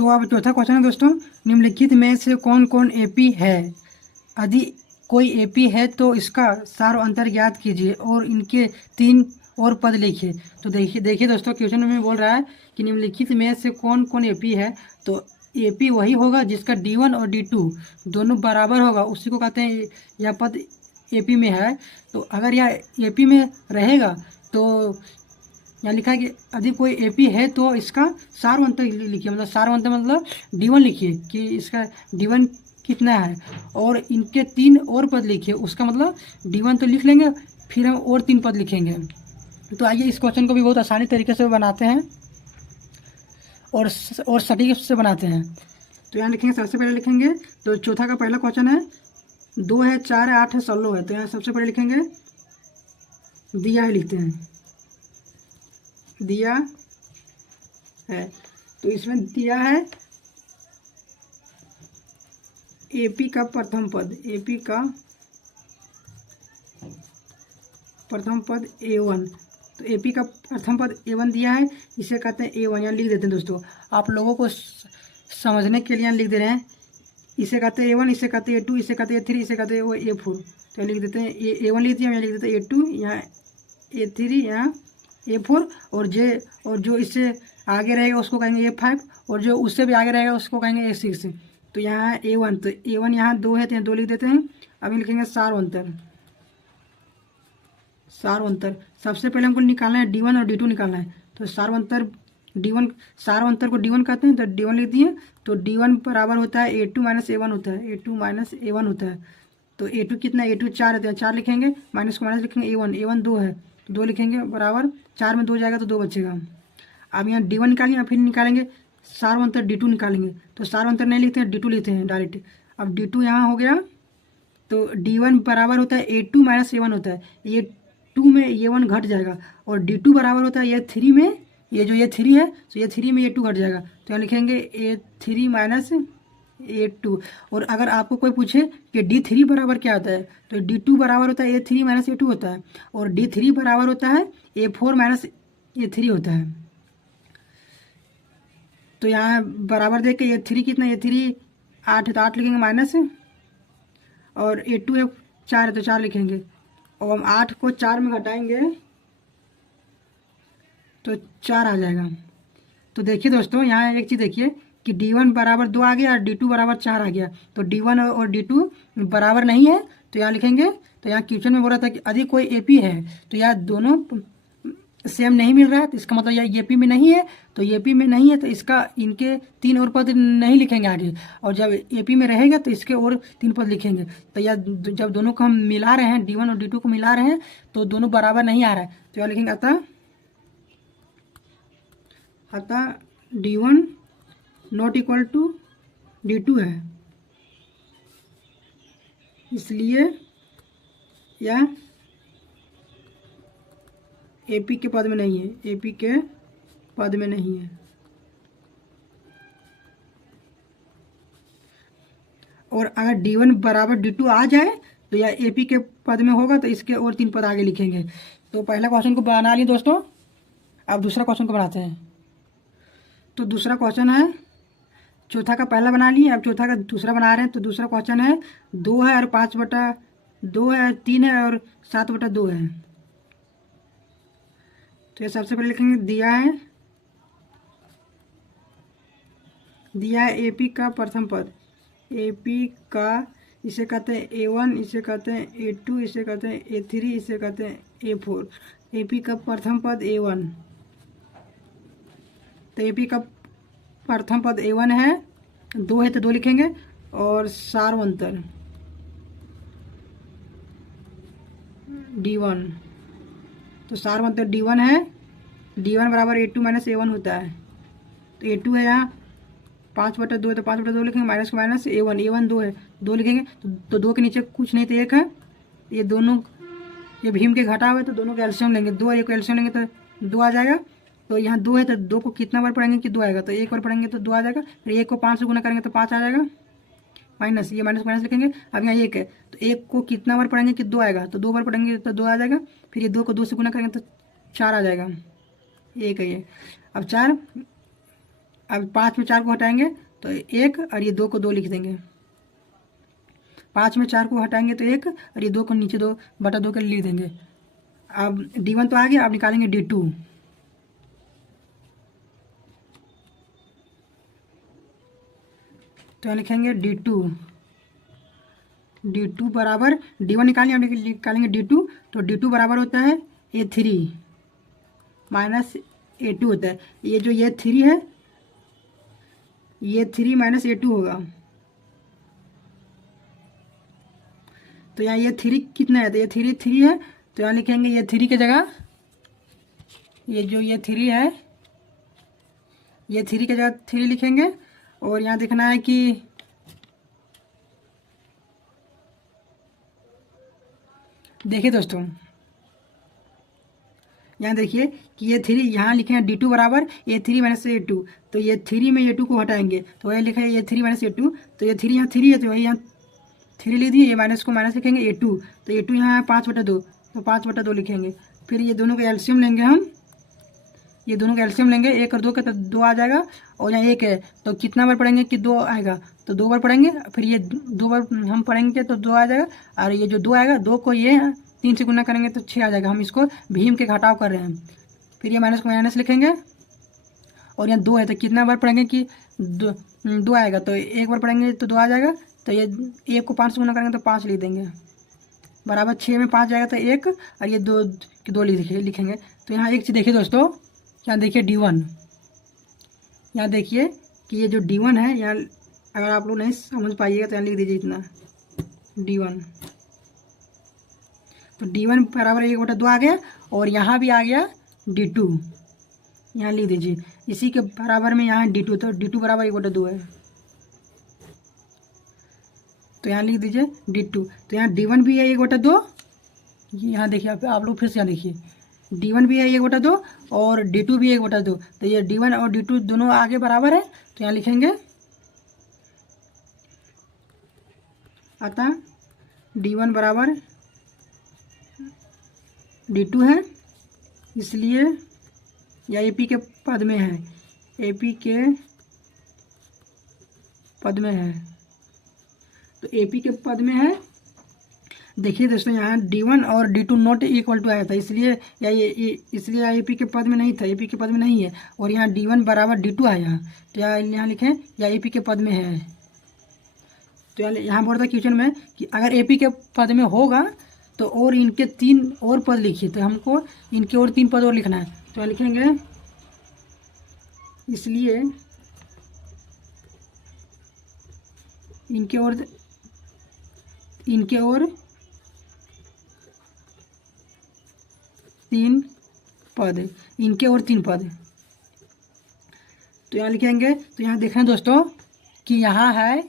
तो अब चौथा क्वेश्चन है दोस्तों, निम्नलिखित में से कौन कौन एपी है? यदि कोई एपी है तो इसका सार अंतर ज्ञात कीजिए और इनके तीन और पद लिखिए। तो देखिए देखिए दोस्तों, क्वेश्चन में बोल रहा है कि निम्नलिखित में से कौन कौन एपी है। तो एपी वही होगा जिसका D1 और D2 दोनों बराबर होगा, उसी को कहते हैं यह पद एपी में है। तो अगर यह एपी में रहेगा तो यहाँ लिखा है कि यदि कोई एपी है तो इसका सारवंतर लिखिए, मतलब सारवंतर मतलब D1 लिखिए कि इसका D1 कितना है, और इनके तीन और पद लिखिए। उसका मतलब D1 तो लिख लेंगे, फिर हम और तीन पद लिखेंगे। तो आइए इस क्वेश्चन को भी बहुत आसानी तरीके से बनाते हैं और सटीक से बनाते हैं। तो यहाँ लिखेंगे, सबसे पहले लिखेंगे तो चौथा का पहला क्वेश्चन है 2 है 4 है 8 है 16 है। तो यहाँ सबसे पहले लिखेंगे दिया है, लिखते हैं दिया है। तो इसमें दिया है एपी का प्रथम पद, एपी का प्रथम पद A1। तो एपी का प्रथम पद A1 दिया है, इसे कहते हैं A1। यहाँ लिख देते हैं दोस्तों, आप लोगों को समझने के लिए यहाँ लिख दे रहे हैं। इसे कहते हैं A1, इसे कहते हैं A2, इसे कहते हैं A3, इसे कहते हैं A4। तो लिख देते हैं A1 लिख दिया, यहाँ लिख देते हैं A2, यहाँ A3, यहाँ A4, और जो इससे आगे रहेगा उसको कहेंगे A5, और जो उससे भी आगे रहेगा उसको कहेंगे A6। तो यहाँ A1, तो A1 यहाँ 2 है तो यहाँ 2 लिख देते हैं। अभी लिखेंगे सारवंतर। सारवंतर सबसे पहले हमको निकालना है D1 और D2 निकालना है। तो सारवंतर सारवंतर को D1 कहते हैं, तो D1 लिख दिए। तो D1 बराबर होता है A2 माइनस A1 होता है, A2 माइनस A1 होता है। तो A2 कितना है? A2 4 है, 4 लिखेंगे, माइनस को माइनस लिखेंगे। A1 2 है तो 2 लिखेंगे, बराबर 4 में 2 जाएगा तो 2 बचेगा। अब यहाँ D1 निकालेंगे, फिर निकालेंगे सारवंतर D2 निकालेंगे। तो सारवंतर नहीं लिखते हैं, D2 लिखते हैं डायरेक्ट। अब D2 यहाँ हो गया, तो D1 बराबर होता है A2 माइनस A1 होता है। ये 2 में ये 1 घट जाएगा, और D2 बराबर होता है ये 3 में, ये जो ये 3 है तो ये 3 में ये 2 घट जाएगा। तो यहाँ लिखेंगे A3 माइनस A2। और अगर आपको कोई पूछे कि D3 बराबर क्या होता है, तो D2 बराबर होता है A3 माइनस A2 होता है, और D3 बराबर होता है A4 माइनस A3 होता है। तो यहाँ बराबर देख के A3 कितना, A3 8 है तो 8 लिखेंगे माइनस, और A2 है 4 है तो 4 लिखेंगे, और हम 8 को 4 में घटाएंगे तो 4 आ जाएगा। तो देखिए दोस्तों, यहाँ एक चीज़ देखिए कि D1 बराबर 2 आ गया और D2 बराबर 4 आ गया। तो D1 और D2 बराबर नहीं है, तो यहाँ लिखेंगे। तो यहाँ क्वेश्चन में बोल रहा था कि यदि कोई एपी है तो यहाँ दोनों सेम नहीं मिल रहा है, तो इसका मतलब यह एपी में नहीं है। तो एपी में नहीं है तो इसका इनके तीन और पद नहीं लिखेंगे आगे, और जब एपी में रहेगा तो इसके और तीन पद लिखेंगे। तो यह जब दोनों को हम मिला रहे हैं, D1 और D2 को मिला रहे हैं, तो दोनों बराबर नहीं आ रहा है। तो यहाँ लिखेंगे अतः D1 not equal to D2 है, इसलिए यह एपी के पद में नहीं है, एपी के पद में नहीं है। और अगर D1 बराबर D2 आ जाए तो यह एपी के पद में होगा, तो इसके और तीन पद आगे लिखेंगे। तो पहला क्वेश्चन को बना लिए दोस्तों, अब दूसरा क्वेश्चन को बनाते हैं। तो दूसरा क्वेश्चन है, चौथा का पहला बना लिए, अब चौथा का दूसरा बना रहे हैं। तो दूसरा क्वेश्चन है 2 है और 5/2 है, 3 है और 7/2 है। तो ये सबसे पहले लिखेंगे दिया है एपी का प्रथम पद, एपी का, इसे कहते हैं A1, इसे कहते हैं A2, इसे कहते हैं A3, इसे कहते हैं A4। एपी का प्रथम पद A1, तो एपी का प्रथम पद A1 है, 2 है तो 2 लिखेंगे, और सारवंतर D1। तो सारवंतर D1 है, D1 बराबर A2 माइनस A1 होता है। तो A2 है यहाँ 5/2 है तो 5/2 लिखेंगे, माइनस माइनस A1 2 है, 2 लिखेंगे। तो 2 के नीचे कुछ नहीं तो 1 है, ये दोनों ये भीम के घटा हुए तो दोनों का एल्शियम लेंगे, 2 और 1 एल्शियम लेंगे तो 2 आ जाएगा। तो यहाँ 2 है तो 2 को कितना बार पढ़ेंगे कि 2 आएगा, तो 1 बार पढ़ेंगे तो 2 आ जाएगा। फिर 1 को 5 से गुना करेंगे तो 5 आ जाएगा, माइनस, ये माइनस माइनस लिखेंगे। अब यहाँ 1 है तो 1 को कितना बार पढ़ेंगे कि 2 आएगा, तो 2 बार पढ़ेंगे तो 2 आ जाएगा। फिर ये 2 को 2 से गुना करेंगे तो 4 आ जाएगा, 1 है ये। अब 4, अब 5 में 4 को हटाएंगे तो 1 और ये 2 को 2 लिख देंगे। 5 में 4 को हटाएंगे तो 1 और ये 2 को नीचे 2/2 के लिख देंगे। अब D1 तो आ गया, अब निकालेंगे D2। तो यहाँ लिखेंगे D2 बराबर D1 निकालेंगे, अब निकालेंगे D2। तो D2 बराबर होता है A3 माइनस A2 होता है। ये जो ये 3 है, ये 3 माइनस A2 होगा। तो यहाँ ये 3 कितना है, तो ये 3 है। तो यहाँ लिखेंगे ये 3 की जगह, ये जो ये 3 है, ये 3 की जगह 3 लिखेंगे। और यहाँ देखना है कि देखिए दोस्तों, यहाँ देखिए कि ये 3 यहाँ लिखे हैं D2 बराबर A3 माइनस A2। तो ये 3 में A2 को हटाएंगे तो ये लिखा है ये 3 माइनस A2। तो ये 3 यहाँ 3 है, तो वही यहाँ 3 लिख दिए। ये माइनस को माइनस लिखेंगे A2। तो A2 यहाँ है 5/2, तो 5/2 लिखेंगे। फिर ये दोनों का एलसीएम लेंगे हम, ये दोनों का एलसीएम लेंगे, 1 और 2 का, तो 2 आ जाएगा। और यहाँ 1 है तो कितना बार पढ़ेंगे कि 2 आएगा, तो 2 बार पढ़ेंगे। फिर ये 2 बार हम पढ़ेंगे तो 2 आ जाएगा। और ये जो 2 आएगा, 2 को ये 3 से गुना करेंगे तो 6 आ जाएगा। हम इसको भीम के घटाव कर रहे हैं। फिर ये माइनस को माइनस लिखेंगे। और यहाँ 2 है तो कितना बार पढ़ेंगे कि 2 आएगा, तो 1 बार पढ़ेंगे तो 2 आ जाएगा। तो ये 1 को 5 से गुना करेंगे तो 5 लिख देंगे, बराबर 6 में 5 जाएगा तो 1, और ये 2 लिखेंगे। तो यहाँ एक चीज़ देखिए दोस्तों, यहाँ देखिए D1, यहाँ देखिए कि ये जो D1 है, यहाँ अगर आप लोग नहीं समझ पाइएगा तो यहाँ लिख दीजिए इतना D1। तो D1 बराबर 1/2 आ गया। और यहाँ भी आ गया D2, यहाँ लिख दीजिए इसी के बराबर में यहाँ D2। तो D2 बराबर 1/2 है, तो यहाँ लिख दीजिए D2। तो यहाँ D1 भी है 1/2। यहाँ देखिए आप लोग फिर से यहाँ देखिए D1 भी है 1/2 और D2 भी 1/2। तो ये D1 और D2 दोनों आगे बराबर है। तो यहाँ लिखेंगे अतः D1 बराबर D2 है, इसलिए यह AP के पद में है, AP के पद में है। तो AP के पद में है। देखिए दोस्तों, यहाँ D1 और D2 नॉट इक्वल टू आया था, इसलिए इसलिए AP के पद में नहीं था, AP के पद में नहीं है। और यहाँ D1 बराबर D2 आया, तो यहाँ लिखें या AP के पद में है। तो यहाँ बोल रहा था क्वेश्चन में कि अगर AP के पद में होगा तो और इनके 3 और पद लिखिए। तो हमको इनके और 3 पद और लिखना है। तो यहाँ लिखेंगे इसलिए इनके और 3 पद, इनके और 3 पद। तो यहाँ लिखेंगे। तो यहाँ देखें दोस्तों कि यहाँ है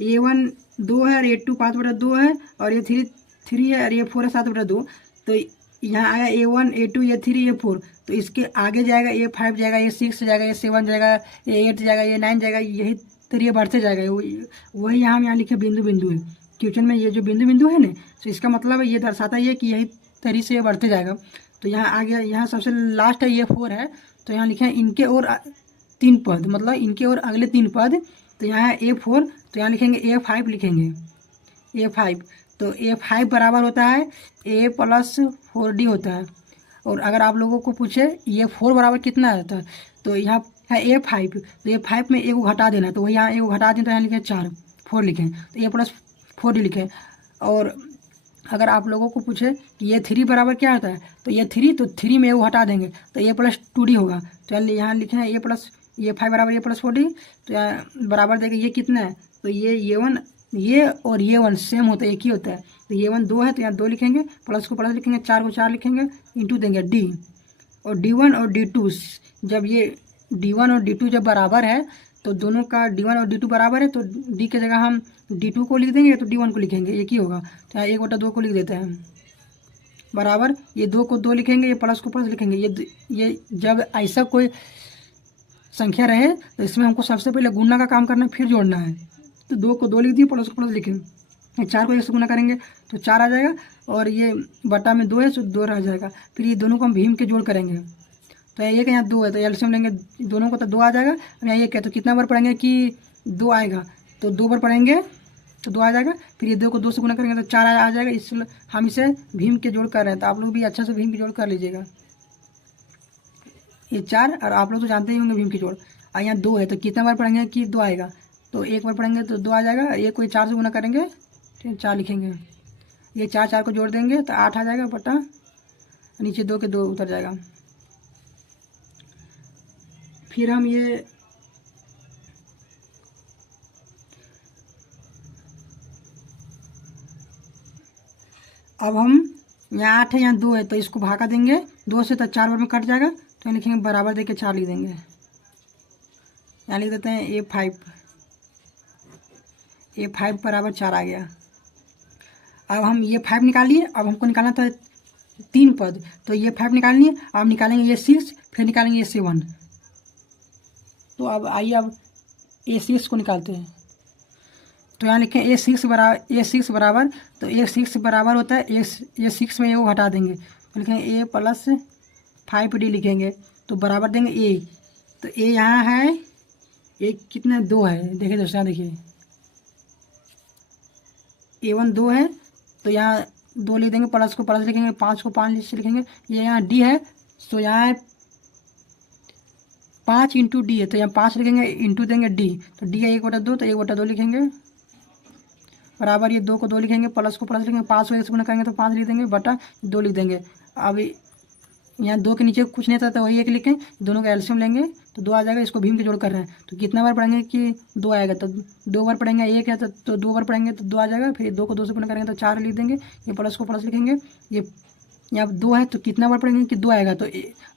A1 2 है और A2 5/2 है और ये 3 है और ये 4 है 7/2। तो यहाँ आया A1 A2 ये 3 ये 4। तो इसके आगे जाएगा ये 5 जाएगा, ये 6 जाएगा, ये 7 जाएगा, ये 8 जाएगा, ये 9 जाएगा, यही तरीके बढ़ते जाएगा। वही यहाँ लिखे बिंदु है क्वेश्चन में। ये जो बिंदु है ना, तो इसका मतलब ये दर्शाता है कि यही तरीके से बढ़ते जाएगा। तो यहाँ आ गया, यहाँ सबसे लास्ट है ये 4 है। तो यहाँ लिखे इनके और 3 पद, मतलब इनके और अगले 3 पद। तो यहाँ है A4, तो यहाँ लिखेंगे A5 लिखेंगे A5। तो A5 बराबर होता है A + 4D होता है। और अगर आप लोगों को पूछे ये 4 बराबर कितना आता है, तो यहाँ है A5। तो A5 में 1 को घटा देना, तो वही यहाँ 1 को घटा दें तो यहाँ लिखें 4, 4 लिखें तो A + 4D लिखें। और अगर आप लोगों को पूछे कि ये 3 बराबर क्या होता है, तो ये 3, तो 3 में 1 को हटा देंगे तो A + 2D होगा। तो यहाँ लिखे हैं ये 5 बराबर A + 4D। तो यहाँ बराबर देंगे ये कितना है, तो ये 1 ये और ये 1 सेम होता है, एक ही होता है। तो ये 1 2 है तो यहाँ 2 लिखेंगे, प्लस को प्लस लिखेंगे, 4 को 4 लिखेंगे, इंटू देंगे D। और D1 और D2 जब ये D1 और D2 जब बराबर है, तो दोनों का D1 और D2 बराबर है, तो D की जगह हम D2 को लिख देंगे तो D1 को लिखेंगे, एक ही होगा। तो यहाँ 1/2 को लिख देते हैं बराबर, ये 2 को 2 लिखेंगे, ये प्लस को प्लस लिखेंगे। ये जब ऐसा कोई संख्या रहे तो इसमें हमको सबसे पहले गुणा का काम करना है, फिर जोड़ना है। तो 2 को 2 लिख दिए, प्लस को प्लस लिखेंगे, 4 को 1 से गुना करेंगे तो 4 आ जाएगा। और ये बटा में 2 है तो 2 रह जाएगा। फिर ये दोनों को हम भीम के जोड़ करेंगे तो यहाँ 1 यहाँ 2 है, तो एलसीएम लेंगे दोनों को तो 2 आ जाएगा। और यहाँ 1 है, तो कितना बार पढ़ेंगे कि 2 आएगा, तो 2 बार पढ़ेंगे तो 2 आ जाएगा। फिर ये 2 को 2 से गुना करेंगे तो 4 आ जाएगा। इसलिए हम इसे भीम के जोड़ कर रहे हैं, तो आप लोग भी अच्छा से भीम के जोड़ कर लीजिएगा। ये 4, और आप लोग तो जानते ही होंगे भीम की जोड़। और यहाँ 2 है, तो कितना बार पढ़ेंगे कि 2 आएगा, तो 1 बार पढ़ेंगे तो 2 आ जाएगा। ये कोई 4 से गुना करेंगे, ठीक है, 4 लिखेंगे। ये 4 को जोड़ देंगे तो 8 आ जाएगा, बटा नीचे 2 के 2 उतर जाएगा। फिर हम ये अब हम यहाँ 8 है, यहाँ 2 है, तो इसको भागा देंगे 2 से, तो 4 बार में कट जाएगा। तो लिखेंगे बराबर देके 4 लिख देंगे। यहाँ लिख देते हैं A5 बराबर 4 आ गया। अब हम ये 5 निकालिए। अब हमको निकालना था 3 पद, तो ये 5 निकालनी है। अब निकालेंगे ये 6, फिर निकालेंगे ये 7। तो अब आइए अब A6 को निकालते हैं। तो यहाँ लिखें A6 बराबर, तो A6 बराबर होता है A6 में वो हटा देंगे, तो लिखेंगे A+5D लिखेंगे, तो बराबर देंगे A। तो A यहाँ है, A कितना 2 है, देखिए दोस्तों, देखिए A1 2 है, तो यहाँ 2 लिख देंगे, प्लस को प्लस लिखेंगे, 5 को 5 से लिखेंगे। ये यहाँ D है, तो यहाँ 5 इंटू D है, तो यहाँ 5 लिखेंगे, इंटू देंगे D, तो D है 1/2, तो 1/2 लिखेंगे। बराबर ये 2 को 2 लिखेंगे, प्लस को प्लस लिखेंगे, 5 को 1 से गुना करेंगे तो 5 लिख देंगे, बटा 2 लिख देंगे। अब यहाँ 2 के नीचे कुछ नहीं था, तो वही 1 लिखें, दोनों का एलसीएम लेंगे तो 2 आ जाएगा। इसको भीम के जोड़ कर रहे हैं, तो कितना बार पढ़ेंगे कि 2 आएगा, तो 2 बार पढ़ेंगे। 1 है तो 2 बार पढ़ेंगे तो 2 आ जाएगा। फिर 2 को 2 से गुना करेंगे तो 4 लिख देंगे। ये प्लस को प्लस लिखेंगे। ये यहाँ 2 है, तो कितना बार पढ़ेंगे कि 2 आएगा, तो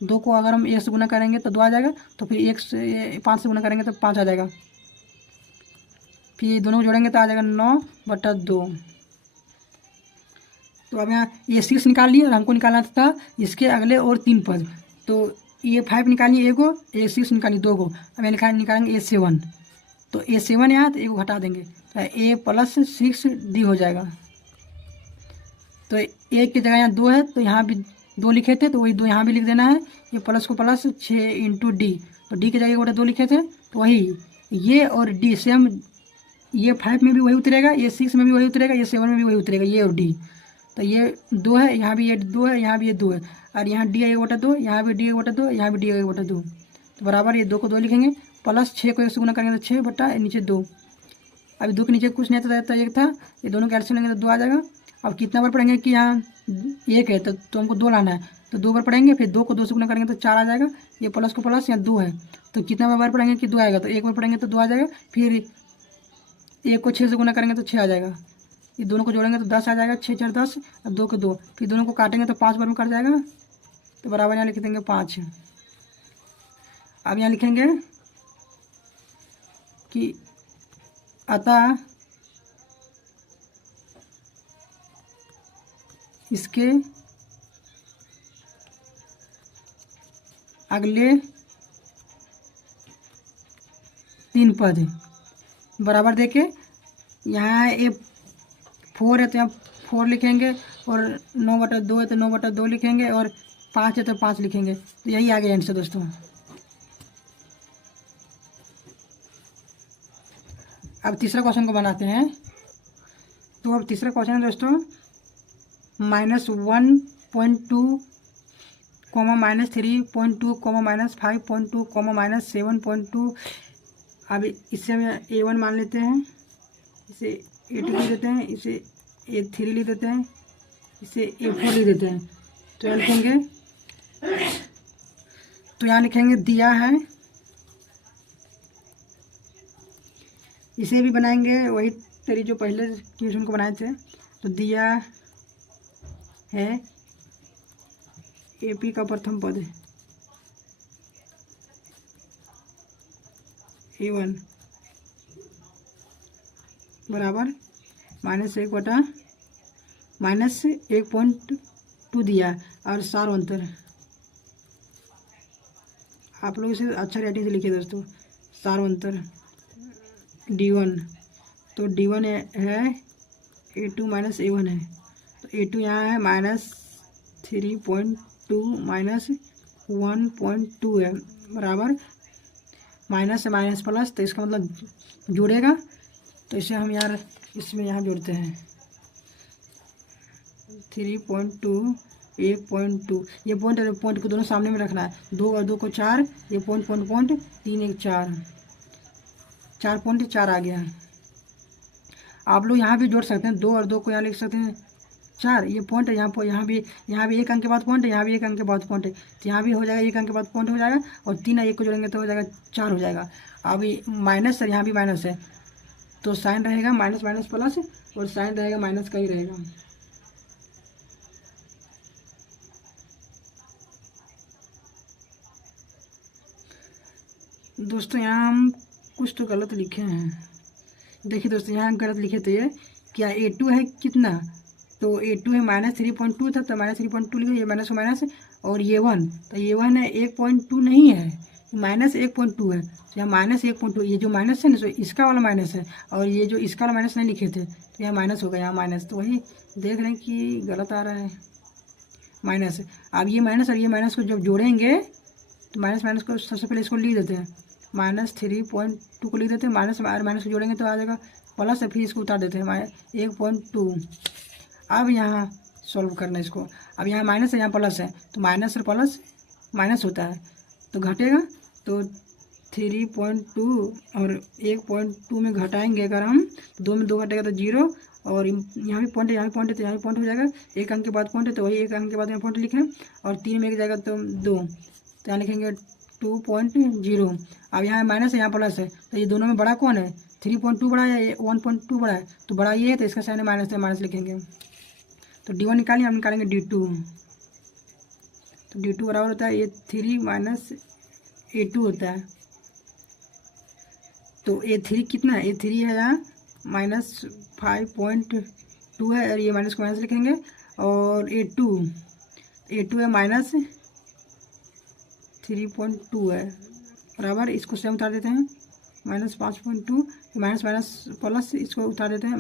2 को अगर हम 1 से गुना करेंगे तो 2 आ जाएगा। तो फिर 1 से 5 से गुना करेंगे तो 5 आ जाएगा। फिर दोनों को जोड़ेंगे तो आ जाएगा 9/2। तो अब यहाँ ये 6 निकाल लिए, और हमको निकालना था इसके अगले और 3 पद। तो ये 5 निकालिए एक को, ये 6 निकालिए 2 को। अब यहाँ निकालेंगे A7, तो A7 यहाँ, तो 1 को हटा देंगे, तो A+6D हो जाएगा। तो 1 की जगह यहाँ 2 है, तो यहाँ भी 2 लिखे थे, तो वही 2 यहाँ भी लिख देना है। ये प्लस को प्लस 6 इंटू D, तो D की जगह 1/2 लिखे थे, तो वही ये और D सेम, ये 5 में भी वही उतरेगा, ये 6 में भी वही उतरेगा, ये 7 में भी वही उतरेगा, ये और D। तो ये 2 है, यहाँ भी ये 2 है, यहाँ भी ये 2 है, और यहाँ D 1/2, यहाँ भी D 1/2, यहाँ भी D 1/2, तो बराबर ये 2 को 2 लिखेंगे, प्लस 6 को 1 से गुना करेंगे तो 6 बटा नीचे 2। अभी 2 के नीचे कुछ नहीं था, तो 1 था, ये दोनों का एलसीएम लेंगे तो 2 आ जाएगा। अब कितना बार पढ़ेंगे कि यहाँ 1 है, तो हमको 2 लाना है, तो 2 बार पढ़ेंगे। फिर 2 को 2 से गुना करेंगे तो 4 आ जाएगा। ये प्लस को प्लस, यहाँ 2 है, तो कितना बार पढ़ेंगे कि 2 आएगा, तो 1 बार पढ़ेंगे तो 2 आ जाएगा। फिर 1 को 6 से गुना करेंगे तो 6 आ जाएगा। ये दोनों को जोड़ेंगे तो 10 आ जाएगा, 6 4 10, और 2 को 2, फिर दोनों को काटेंगे तो 5 बार में कट जाएगा, तो बराबर यहाँ लिख देंगे 5। अब यहाँ लिखेंगे कि अतः इसके अगले 3 पद बराबर देके, यहाँ ये 4 है तो यहाँ 4 लिखेंगे, और 9/2 है तो 9/2 लिखेंगे, और 5 है तो 5 लिखेंगे। तो यही आ गया आंसर दोस्तों। अब तीसरा क्वेश्चन को बनाते हैं। तो अब तीसरा क्वेश्चन है दोस्तों, -1.2, -3.2, -5.2, -7.2। अब इससे हम A1 मान लेते हैं, इसे A2 लिख देते हैं, इसे A3 लिख देते हैं, इसे A4 लिख देते हैं। तो यहाँ लिखेंगे, दिया है, इसे भी बनाएंगे वही तेरी जो पहले क्वेश्चन को बनाए थे। तो दिया है AP का प्रथम पद A1 बराबर -1/-1.2 दिया, और सार अंतर आप लोग इसे अच्छा रेटिंग से लिखिए दोस्तों। सार अंतर D1, तो D1 है A2 - A1 है, तो A2 यहाँ है -3.2 - 1.2 है बराबर माइनस से माइनस प्लस, तो इसका मतलब जुड़ेगा, तो इसे हम यार इसमें यहाँ जोड़ते हैं 3.2 1.2, ये पॉइंट और पॉइंट को दोनों सामने में रखना है, 2 और 2 को 4, ये पॉइंट पॉइंट पॉइंट 3 1 4, 4.4 आ गया। आप लोग यहाँ भी जोड़ सकते हैं, 2 और 2 को यहाँ लिख सकते हैं 4, ये पॉइंट है यहाँ भी 1 अंक के बाद पॉइंट है, यहाँ भी 1 अंक के बाद पॉइंट है, तो यहाँ भी हो जाएगा 1 अंक के बाद पॉइंट हो जाएगा, और 3 और 1 को जोड़ेंगे तो हो जाएगा 4 हो जाएगा। अभी माइनस है, यहाँ भी माइनस है, तो साइन रहेगा माइनस माइनस प्लस, और साइन रहेगा माइनस का ही रहेगा। दोस्तों यहाँ हम कुछ तो गलत लिखे हैं, देखिए दोस्तों यहाँ गलत लिखे थे, ये क्या A2 है कितना, तो A2 है -3.2 था, तो -3.2 लिखे, ये माइनस माइनस, और ये 1, तो ये 1 है 1.2 नहीं है, -1.2 है, तो यहाँ -1.2, ये जो माइनस है ना, तो इसका वाला माइनस है, और ये जो इसका वाला माइनस नहीं लिखे थे, तो यहाँ माइनस होगा, यहाँ माइनस, तो वही देख रहे हैं कि गलत आ रहा है माइनस। अब ये माइनस और ये माइनस को जब जोड़ेंगे तो माइनस माइनस को सबसे पहले इसको लिख देते हैं, -3.2 को लिख देते हैं, माइनस माइनस को जोड़ेंगे तो आ जाएगा प्लस, फिर इसको उतार देते हैं 1.2। अब यहाँ सॉल्व करना है इसको, अब यहाँ माइनस है यहाँ प्लस है, तो माइनस और प्लस माइनस होता है तो घटेगा, तो 3.2 और 1.2 में घटाएंगे अगर हम, 2 में 2 घटेगा तो 0, और यहाँ भी पॉइंट है यहाँ भी पॉइंट है, तो यहाँ भी पॉइंट हो जाएगा, 1 अंक के बाद पॉइंट है तो वही 1 अंक के बाद यहाँ पॉइंट लिखें, और 3 में एक जाएगा तो 2, तो यहाँ लिखेंगे 2.0। अब यहाँ माइनस है यहाँ प्लस है, तो ये दोनों में बड़ा कौन है, 3.2 बड़ा है या 1.2 बड़ा है, तो बड़ा ये है, तो इसका साइन है माइनस, तो माइनस लिखेंगे, तो D1 निकालिए, हम निकालेंगे D2, तो D2 बराबर होता है A3 माइनस A2 होता है, तो A3 कितना है, A3 है यहाँ -5.2 है, और ये माइनस को माइनस लिखेंगे, और A2 है -3.2 है बराबर, इसको सेम उतार देते हैं -5.2, माइनस माइनस प्लस, इसको उतार देते हैं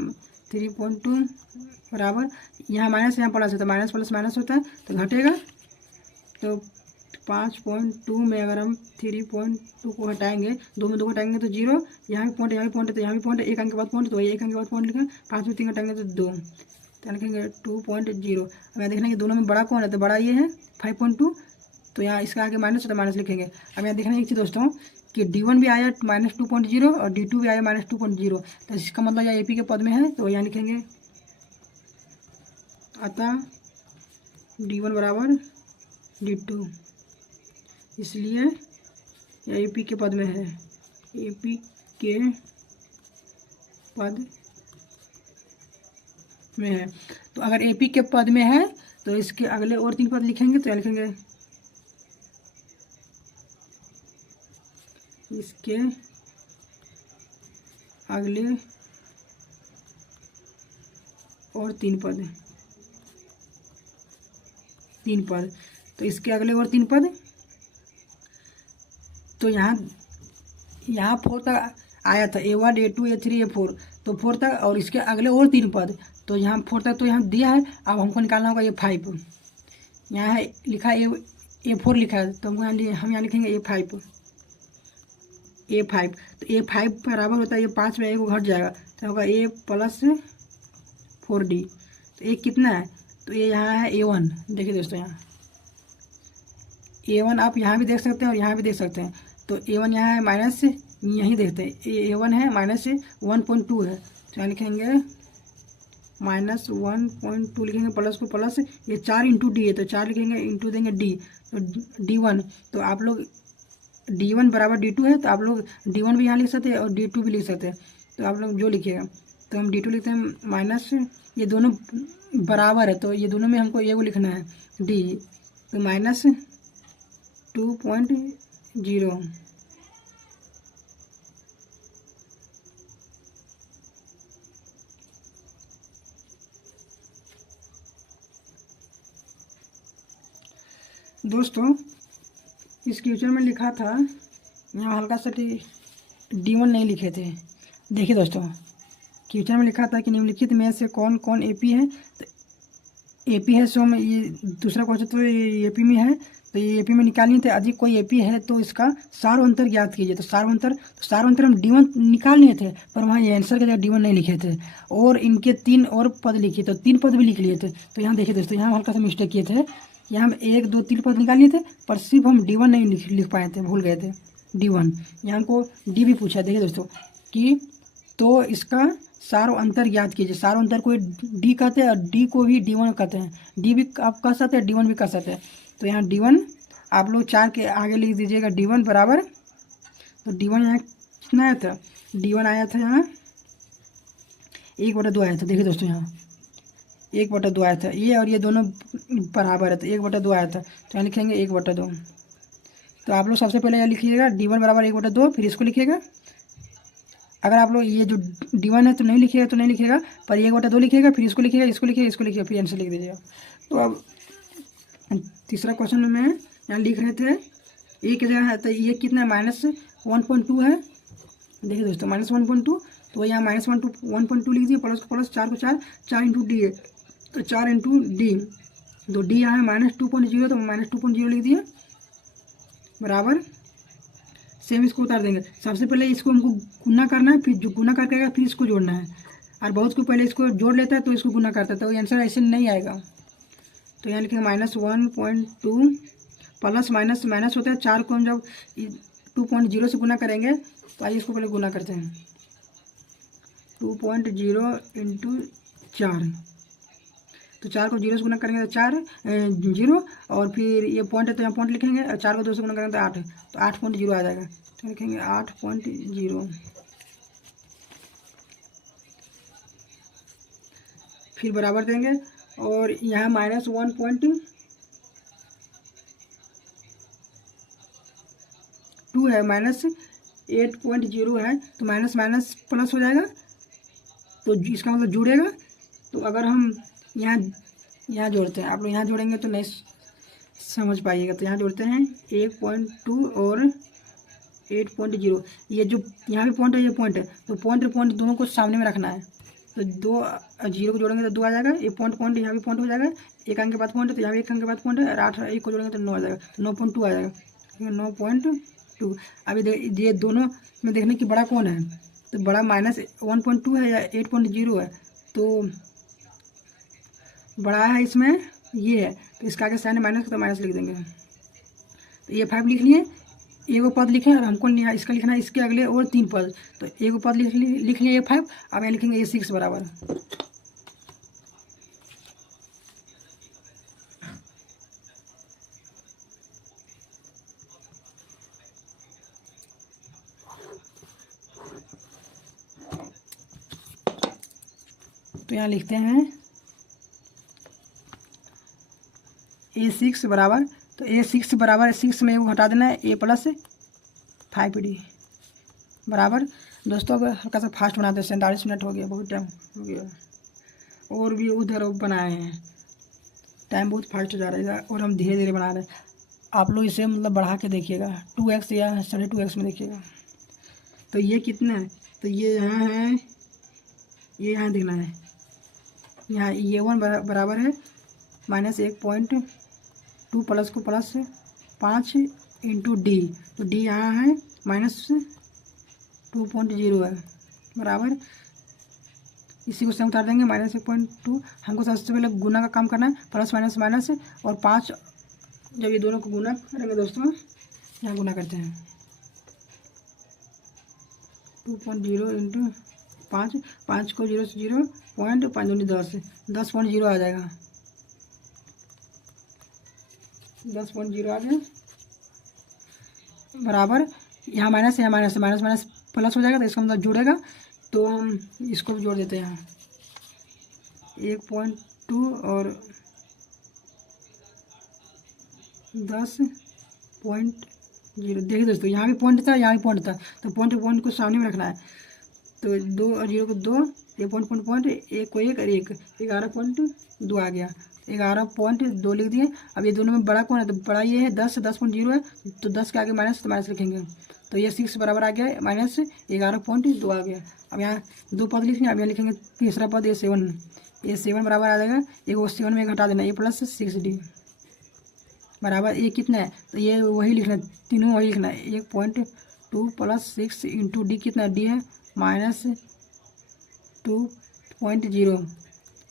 3.2 बराबर, यहाँ माइनस यहाँ प्लस होता है, माइनस प्लस माइनस होता है तो घटेगा, तो 5.2 में अगर हम 3.2 को हटाएंगे, 2 में 2 घटाएंगे तो 0, यहाँ भी पॉइंट यहाँ भी पॉइंट है, तो यहाँ भी पॉइंट है, 1 अंक के बाद पॉइंट, तो 1 अंक के बाद पॉइंट लिखें, 5 में 3 घटाएंगे तो 2, तो लिखेंगे 2.0। अब यहाँ देखना कि दोनों में बड़ा कौन है, तो बड़ा ये है 5.2, तो यहाँ इसका आगे माइनस है तो माइनस लिखेंगे। अब यहाँ देखना एक चीज़ दोस्तों कि D1 भी आया -2.0 और D2 भी आया -2.0, तो इसका मतलब यह AP के पद में है, तो यहाँ लिखेंगे अतः D1 बराबर D2, इसलिए यह AP के पद में है, AP के पद में है। तो अगर AP के पद में है तो इसके अगले और 3 पद लिखेंगे, तो यहाँ लिखेंगे इसके अगले और 3 पद, तो इसके अगले और 3 पद, तो यहाँ 4 तक आया था, A1 A2 A3 A4, तो 4 तक, और इसके अगले और 3 पद, तो यहाँ 4 तक तो यहाँ दिया है, अब हमको निकालना होगा ये 5, यहाँ है लिखा है A4 लिखा है, तो हमको हम यहाँ लिखेंगे A5, तो A5 बराबर होता है, ये 5 में 1 को घट जाएगा तो होगा A + 4D, तो A कितना है, तो ये यहाँ है A1, देखिए दोस्तों यहाँ A1 आप यहाँ भी देख सकते हैं और यहाँ भी देख सकते हैं, तो A1 यहाँ है माइनस, यहीं देखते हैं A1 है -1.2 है, तो यहाँ लिखेंगे -1.2 लिखेंगे, प्लस को प्लस, ये 4 × D है तो 4 लिखेंगे, इंटू देंगे D, तो D1, तो आप लोग D1 बराबर D2 है, तो आप लोग D1 भी यहाँ लिख सकते हैं और D2 भी लिख सकते हैं, तो आप लोग जो लिखिएगा, तो हम D2 लिखते हैं माइनस, ये दोनों बराबर है तो ये दोनों में हमको ये को लिखना है D, तो -2.0, दोस्तों इस क्वेश्चन में लिखा था, यहाँ हल्का सा D1 नहीं लिखे थे, देखिए दोस्तों क्वेश्चन में लिखा था कि निम्नलिखित में से कौन कौन AP है, तो AP है, सो में ये दूसरा क्वेश्चन तो AP में है, तो ये एपी में निकालनी थे। यदि कोई एपी है तो इसका सार्वअंतर ज्ञात कीजिए। तो सार्वअंतर हम D1 निकाल लिए थे, पर वहाँ ये आंसर के जगह D1 नहीं लिखे थे, और इनके 3 और पद लिखे, तो 3 पद भी लिख लिए थे। तो यहाँ देखिए दोस्तों, यहाँ हल्का सा मिस्टेक किए थे। यहाँ हम 1 2 3 पद निकाल लिए थे, पर सिर्फ हम D1 नहीं लिख पाए थे, भूल गए थे D1। यहाँ हमको D भी पूछा। देखिए दोस्तों कि तो इसका सार्वअंतर ज्ञात कीजिए। सार्वअंतर को D कहते हैं और D को भी D1 कहते हैं। D भी आप कह सकते हैं, D1 भी कह सकते हैं। तो यहाँ D1 आप लोग 4 के आगे लिख दीजिएगा D1 बराबर। तो D1 यहाँ कितना आया था? D1 आया था यहाँ 1/2 आया था। देखिए दोस्तों यहाँ 1/2 आया था, ये और ये दोनों बराबर है, तो 1/2 आया था। तो यहाँ लिखेंगे 1/2। तो आप लोग सबसे पहले यहाँ लिखिएगा D1 बराबर 1/2, फिर इसको लिखिएगा। अगर आप लोग ये जो D1 है तो नहीं लिखिएगा, तो नहीं लिखिएगा, पर 1/2 लिखिएगा, फिर इसको लिखिएगा, इसको लिखिएगा, इसको लिखिएगा, फिर आंसर लिख दीजिएगा। तो अब तीसरा क्वेश्चन में यहाँ लिख रहे थे ये क्या जगह है, तो ये कितना -1.2 है। देखिए दोस्तों -1.2, तो यहाँ -1.2 लिख दिए, प्लस को प्लस, 4 को 4, 4 इंटू डी है, तो 4 इंटू डी, तो डी यहाँ है -2.0, तो -2.0 लिख दिए बराबर। सेम इसको उतार देंगे। सबसे पहले इसको हमको गुना करना है, फिर जो गुना करके आएगा फिर इसको जोड़ना है, और बहुत को पहले इसको जोड़ लेता है तो इसको गुना करता है, तो आंसर ऐसे नहीं आएगा। तो यहाँ लिखेंगे -1.2 प्लस माइनस माइनस होता है, 4 को हम जब 2.0 से गुना करेंगे, तो आइए इसको पहले गुना करते हैं। 2.0 इंटू 4, तो 4 को 0 से गुना करेंगे तो 4 0, और फिर ये पॉइंट है तो यहाँ पॉइंट लिखेंगे, और 4 को 2 से गुना करेंगे तो 8, तो 8.0 आ जाएगा। तो लिखेंगे 8.0, फिर बराबर देंगे, और यहाँ -1.2 है, -8.0 है, तो माइनस माइनस प्लस हो जाएगा, तो इसका मतलब जुड़ेगा। तो अगर हम यहाँ जोड़ते हैं, आप लोग यहाँ जोड़ेंगे तो नहीं समझ पाइएगा, तो यहाँ जोड़ते हैं 1.2 और 8.0, ये जो यहाँ भी पॉइंट है, ये पॉइंट है, तो पॉइंट दोनों को सामने में रखना है। तो 2 0 को जोड़ेंगे तो 2 आ जाएगा, ये पॉइंट यहाँ भी पॉइंट हो जाएगा, 1 अंक के बाद पॉइंट है, तो यहाँ भी 1 अंक के बाद पॉइंट है, और 8 1 को जोड़ेंगे तो 9 आ जाएगा, तो 9.2 आ जाएगा, 9.2। अभी ये दोनों में देखने की बड़ा कौन है, तो बड़ा -1.2 है या 8.0 है, तो बड़ा है इसमें ये है, तो इसका आगे साइन माइनस तो माइनस लिख देंगे। तो ये 5 लिख लिए, एगो पद लिखे, और हमको इसका लिखना है इसके अगले और 3 पद, तो एगो पद लिख लिए ये 5। अब यहाँ लिखेंगे ये 6 बराबर। तो यहाँ लिखते हैं A6 बराबर, तो A6 बराबर 6 में हटा देना है, A प्लस 5D बराबर। दोस्तों अब हल्का सा फास्ट बनाते हैं, 47 मिनट हो गया, बहुत टाइम हो गया, और भी उधर बनाए हैं, टाइम बहुत फास्ट जा रहा है, और हम धीरे धीरे बना रहे हैं। आप लोग इसे मतलब बढ़ा के देखिएगा, 2x या 2.5x में देखिएगा। तो ये कितना है, तो ये यहाँ है, ये यहाँ देखना है, यहाँ ये 1 बराबर है -1.2 प्लस को प्लस 5 इंटू डी, तो डी यहाँ है -2.0 है बराबर। इसी को सेम उतार देंगे, -1.2। हमको सबसे पहले गुना का काम करना है, प्लस माइनस माइनस, और 5 जब ये दोनों को गुना करेंगे दोस्तों, यहाँ गुना करते हैं 2.0 इंटू 5, 5 को 0 से 0, 0.5 दूनी 10, 10.0 आ जाएगा, 10.0 आ गया बराबर। यहाँ माइनस है, यहाँ माइनस है, माइनस माइनस प्लस हो जाएगा, तो इसका मतलब जुड़ेगा, तो हम इसको भी जोड़ देते हैं, 1.2 और 10.0। देखिए दोस्तों यहाँ भी पॉइंट था, यहाँ भी पॉइंट था, तो पॉइंट को सामने में रखना है। तो 2 और 0 को 2, 1 पॉइंट 1 को 1 और 1, 11.2 आ गया, 11.2 लिख दिए। अब ये दोनों में बड़ा कौन है, तो बड़ा ये है 10.0 है, तो 10 के आगे माइनस, तो माइनस लिखेंगे, तो ये 6 बराबर आ गया, -11.2 आ गया। अब यहाँ 2 पद लिखेंगे, अब यहाँ लिखेंगे तीसरा पद A7 बराबर आ जाएगा, एक 7 में घटा देना, A + 6D बराबर ये कितना है, तो ये वही लिखना है, तीनों वही लिखना है। 1.2 + 6 इंटू डी कितना डी है -2.0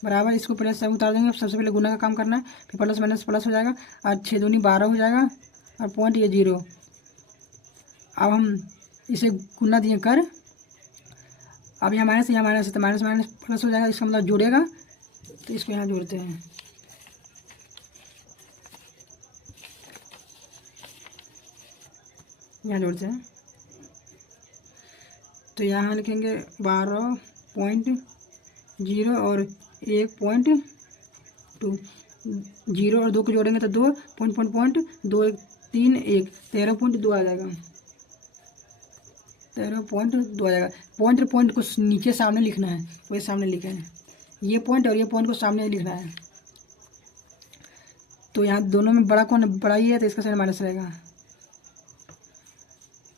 बराबर। इसको पहले सब उतार देंगे, सबसे पहले गुना का काम करना है, फिर प्लस माइनस प्लस हो जाएगा और 6 दूनी 12 हो जाएगा और पॉइंट ये 0। अब हम इसे गुना दिए कर, अब यहाँ माइनस है तो माइनस माइनस प्लस हो जाएगा, इसका मतलब जुड़ेगा, तो इसको यहाँ जोड़ते हैं। यहाँ जोड़ते हैं तो यहाँ लिखेंगे 12.0 और 1.2, 0 और 2 को जोड़ेंगे तो 2 पॉइंट 2 1 3 1 13.2 आ जाएगा, 13.2 आ जाएगा। पॉइंट को नीचे सामने लिखना है, वही सामने लिखे हैं, ये पॉइंट और ये पॉइंट को सामने लिखना है। तो यहाँ दोनों में बड़ा कौन बड़ा ही है, तो इसका साइन माइनस रहेगा।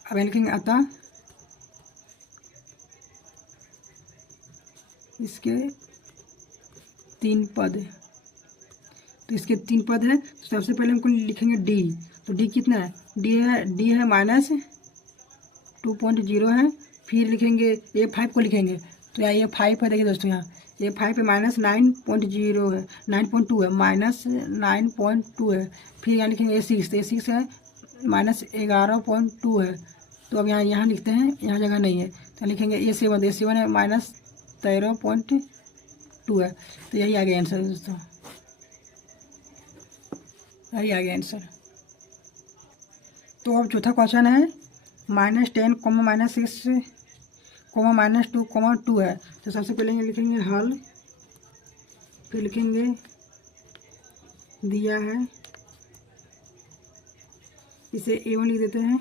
अब लिखेंगे अतः इसके 3 पद, तो इसके 3 पद है, तो सबसे पहले हमको लिखेंगे डी। तो डी कितना है, डी है -2.0 है। फिर लिखेंगे A5 को लिखेंगे, तो यहाँ A5 है, देखिए दोस्तों यहाँ A5 पे -9.0 है, 9.2 है, -9.2 है। फिर यहाँ लिखेंगे A6, तो A6 है -11.2 है। तो अब यहाँ लिखते हैं, यहाँ जगह नहीं है तो लिखेंगे A7, तो A7 है -13.2 है। तो यही आ गया आंसर दोस्तों, यही आ गया आंसर। तो अब चौथा क्वेश्चन है -10, -6, -2, -2 है। तो सबसे पहले लिखेंगे हल, फिर लिखेंगे दिया है, इसे A1 लिख देते हैं,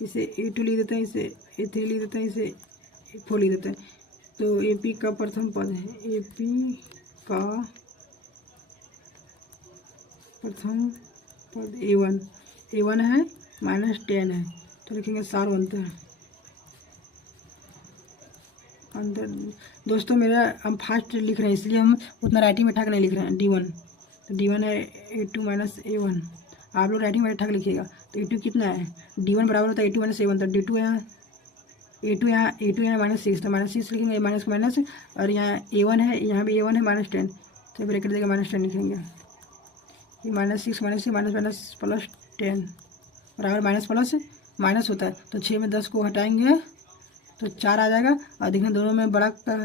इसे A2 लिख देते हैं, इसे A3 लिख देते हैं, इसे A4 लिख देते हैं। तो AP का प्रथम पद है, AP का प्रथम पद A1 है -10 है, तो लिखेंगे सार बनता है अंदर। दोस्तों मेरा हम फास्ट लिख रहे हैं, इसलिए हम उतना राइटिंग में ठाक नहीं लिख रहे हैं। D1, तो D1 है A2 - A1, आप लोग राइटिंग में ठाक लिखिएगा। तो A2 कितना है, D1 बराबर होता है A2 - A1, तो D2 यहाँ A2 यहाँ -6, तो -6 लिखेंगे, माइनस को माइनस, और यहाँ A1 है, यहाँ भी A1 है -10, तो ब्रैकेट देगा -10 लिखेंगे। ये -6 -10 बराबर माइनस प्लस माइनस होता है, तो 6 में 10 को हटाएंगे तो 4 आ जाएगा। और देखना दोनों में बड़ा कौन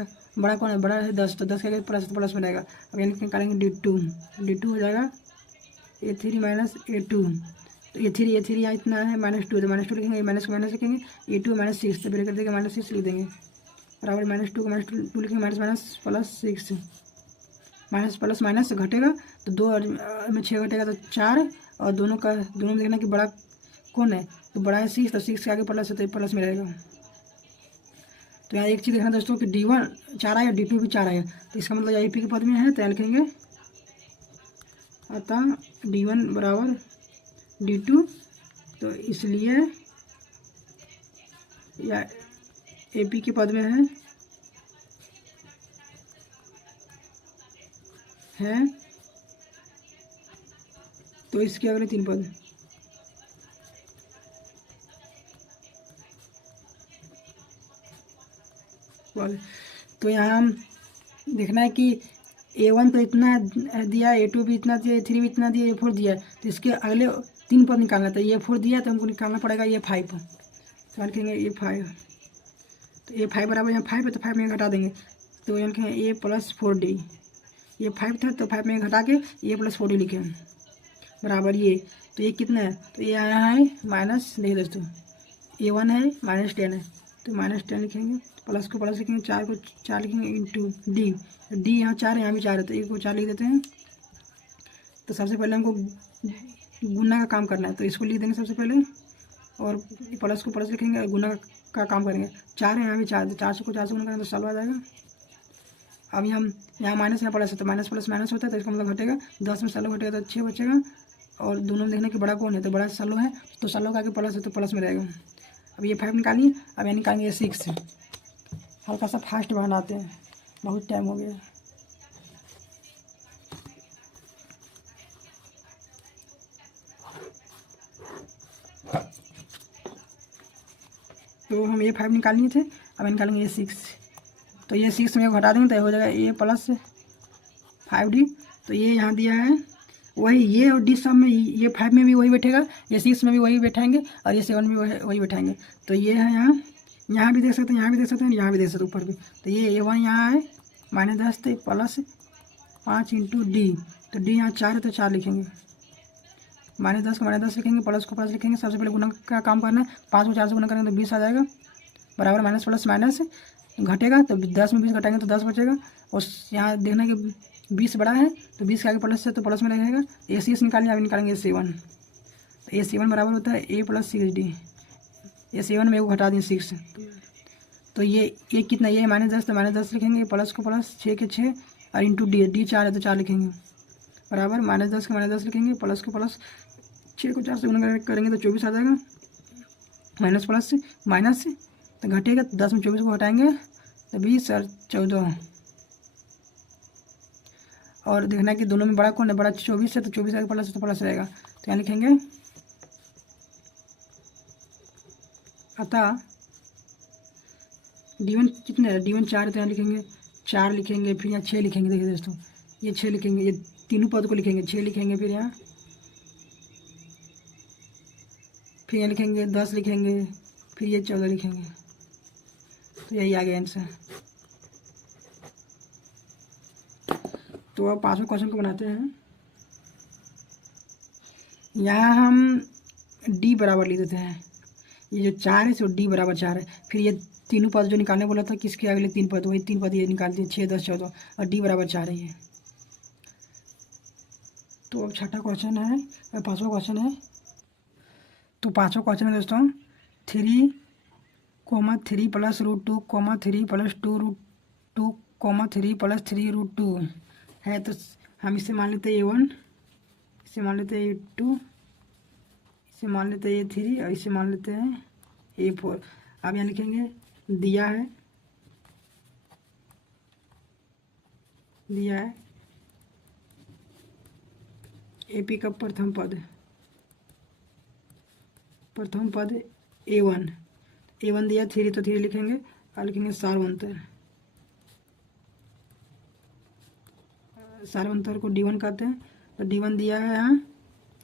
है, बड़ा है 10, तो 10 का प्लस में रहेगा। अब यानी निकालेंगे D2 हो जाएगा A3 - A2, तो A3 यहाँ इतना है -2, तो -2 लिखेंगे, माइनस को माइनस लिखेंगे, A2 -6, तो ब्रैकेट देगा -6 लिख देंगे, बराबर -2 को -2 लिखेंगे, -+6, माइनस प्लस माइनस घटेगा तो 2 में 6 घटेगा तो 4, और दोनों में देखना कि बड़ा कौन है, तो बड़ा है 6, तो 6 के आगे प्लस है तो प्लस में रहेगा। तो यहाँ एक चीज़ देखना दोस्तों कि D1 4 आएगा, D2 भी 4 आएगा, तो इसका मतलब AP के पद में है, तो यहाँ लिखेंगे अतः D1 बराबर D2, तो इसलिए या AP के पद में है, तो इसके अगले 3 पद वाले। तो यहाँ हम देखना है कि A1 तो इतना दिया, A2 भी इतना दिया, A3 भी इतना दिया, A4 दिया, तो इसके अगले 3 पद निकालना था। A4 दिया तो हमको निकालना पड़ेगा A5, तो लिखेंगे A5, तो A5 बराबर यहाँ 5 है, तो 5 में घटा देंगे, तो यहाँ लिखेंगे A+4D। ये 5 था तो 5 में घटा के A+4D लिखे बराबर ये, तो ये कितना है, तो ये यहाँ है माइनस, देखिए दोस्तों A1 है -10 है, तो -10 लिखेंगे, प्लस को प्लस लिखेंगे, 4 को 4 लिखेंगे इंटू D यहाँ 4 है, यहाँ भी 4 है, तो 1 को 4 लिख देते हैं। तो सबसे पहले हमको गुना का काम करना है, तो इसको लिख देंगे सबसे पहले, और प्लस को प्लस लिखेंगे, गुना का काम करेंगे। 4 है, यहाँ भी 4, तो 4 को 4 से गुना करेंगे तो 16 आ जाएगा। अभी हम यहाँ माइनस यहाँ प्लस है, तो माइनस प्लस माइनस होता है, तो इसका मतलब घटेगा, 10 में 16 घटेगा तो 6 बचेगा, और दोनों में देखना कि बड़ा कौन है, तो बड़ा 16 है, तो 16 का आगे प्लस है तो प्लस में रहेगा। अब ये 5 निकालिए, अब यहाँ निकालेंगे 6, हल्का सा फास्ट बनाते हैं, बहुत टाइम हो गया। A5 निकाल लिए थे, अब निकालेंगे A6। तो ये 6 में घटा देंगे तो हो जाएगा A प्लस 5D। तो ये यहाँ दिया है वही, ये और D सब में ये 5 में भी वही बैठेगा, ये 6 में भी वही बैठाएंगे और ये 7 में भी वही बैठाएंगे। तो ये है यहाँ भी देख सकते हैं, यहाँ भी देख सकते हैं, यहाँ भी देख सकते हैं ऊपर भी। तो ये A1 यहाँ है -10 तो प्लस 5 इंटू D। तो D यहाँ 4 है तो 4 लिखेंगे, -10 को -10 लिखेंगे, प्लस को प्लस लिखेंगे। सबसे पहले गुणा का काम करना है, 5 को 4 से गुणा करेंगे तो 20 आ जाएगा, बराबर माइनस प्लस माइनस घटेगा तो 10 में 20 घटाएंगे तो 10 बचेगा। और यहाँ देखना कि 20 बड़ा है तो 20 के आगे प्लस है तो प्लस में रहेगा। A6 निकालेंगे, अभी निकालेंगे A7। तो A7 बराबर होता है A प्लस 6D। A7 में वो घटा दें 6, तो ये कितना, ये -10 तो -10 लिखेंगे, प्लस को प्लस 6 के 6 और इंटू D 4 है तो 4 लिखेंगे, बराबर -10 के -10 लिखेंगे, प्लस को प्लस 6 को 4 से गुणा करेंगे तो 24 आ जाएगा, माइनस प्लस माइनस तो घटेगा, तो 10 में 24 को हटाएंगे तो 20 और 14। और देखना है कि दोनों में बड़ा कौन है, बड़ा 24 है तो 24 आगे प्लस तो प्लस रहेगा। तो यहाँ लिखेंगे अतः D1 कितने है, D1 4 है तो यहाँ लिखेंगे 4 लिखेंगे, फिर यहाँ 6 लिखेंगे। देखिए दोस्तों ये 6 लिखेंगे, ये तीनों पद को लिखेंगे 6 लिखेंगे, फिर यहाँ लिखेंगे 10 लिखेंगे, फिर ये 14 लिखेंगे। तो यही आ गया आंसर। तो अब 5वें क्वेश्चन को बनाते हैं। यहाँ हम D बराबर लिख देते हैं, ये जो 4 है सो D बराबर 4 है। फिर ये तीनों पद जो निकालने बोला था, किसके अगले 3 पद, वही 3 पद ये निकाल दिए, 6 10 14 और D बराबर 4 है ये। तो अब छठा क्वेश्चन है, 5वां क्वेश्चन है। तो 5वां क्वेश्चन है दोस्तों 3, 3 प्लस √2, 3 प्लस 2√2, 3 प्लस 3√2 है। तो हम इसे मान लेते हैं A1, इसे मान लेते हैं A2, इसे मान लेते हैं A3 और इसे मान लेते हैं A4। अब यहाँ लिखेंगे दिया है AP का प्रथम पद A1 दिया 3 तो 3 लिखेंगे और लिखेंगे सारवंतर को D1 कहते हैं। तो D1 दिया है, यहाँ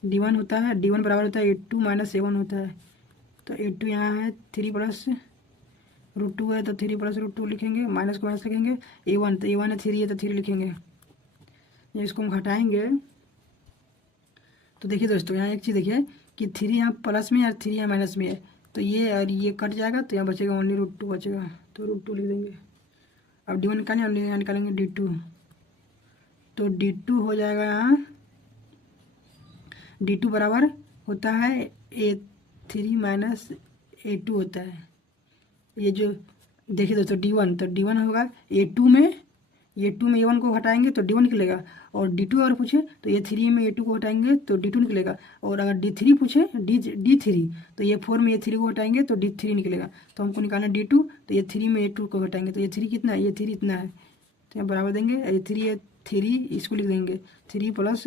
D1 होता है, D1 बराबर होता है A2 माइनस A1 होता है। तो A2 यहाँ है 3 प्लस √2 है तो 3 प्लस √2 लिखेंगे, माइनस को माइनस लिखेंगे। A1 तो A1 है 3 है तो 3 लिखेंगे। ये इसको हम घटाएंगे तो देखिए दोस्तों यहाँ एक चीज़ देखिए कि 3 यहाँ प्लस में और 3 यहाँ माइनस में है, तो ये और ये कट जाएगा तो यहाँ बचेगा ओनली √2 बचेगा, तो √2 लिख देंगे। अब D1 निकालेंगे और यहाँ निकालेंगे D2, तो D2 हो जाएगा, यहाँ D2 बराबर होता है A3 माइनस A2 होता है। ये जो देखिए दोस्तों D1, तो D1 होगा A2 में A1 को हटाएंगे तो D1 निकलेगा, और D2 अगर पूछे तो A3 में A2 को हटाएंगे तो D2 निकलेगा, और अगर D3 पूछे D3 तो A4 में A3 को हटाएंगे तो D3 निकलेगा। तो हमको निकालना D2, तो A3 में A2 को हटाएंगे तो A3 कितना है, A3 इतना है, तो यहाँ बराबर देंगे A3 इसको लिख देंगे 3 प्लस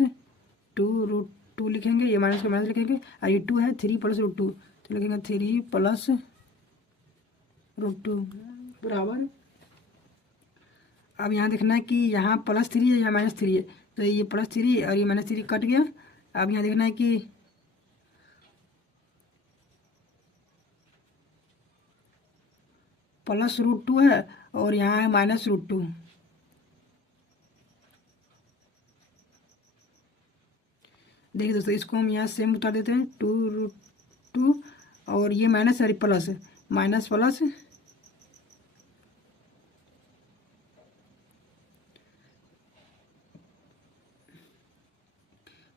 2√2 लिखेंगे, ये माइनस का माइनस लिखेंगे, और ये 2 है 3 प्लस √2 तो लिखेंगे 3 प्लस √2 बराबर। अब यहाँ देखना है कि यहाँ +3 है, यहाँ -3 है, तो ये +3 और ये -3 कट गया। अब यहाँ देखना है कि प्लस √2 है और यहाँ है -√2। देखिए दोस्तों इसको हम यहाँ सेम उतार देते हैं 2√2, और ये माइनस और प्लस माइनस प्लस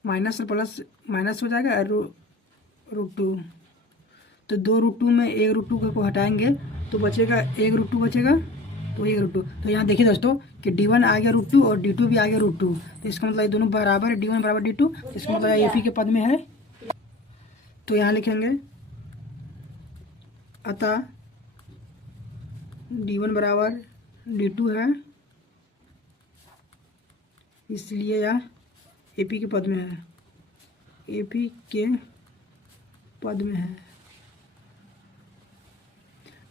माइनस और प्लस माइनस हो जाएगा और √2, तो 2√2 में 1√2 को हटाएंगे तो बचेगा 1√2 बचेगा, तो 1√2। तो यहाँ देखिए दोस्तों कि D1 आ गया √2 और D2 भी आ गया √2, तो इसका मतलब ये दोनों बराबर है, D1 बराबर D2, इसका मतलब AP के पद में है। तो यहाँ लिखेंगे अतः D1 बराबर D2 है, इसलिए यह AP के पद में है, AP के पद में है।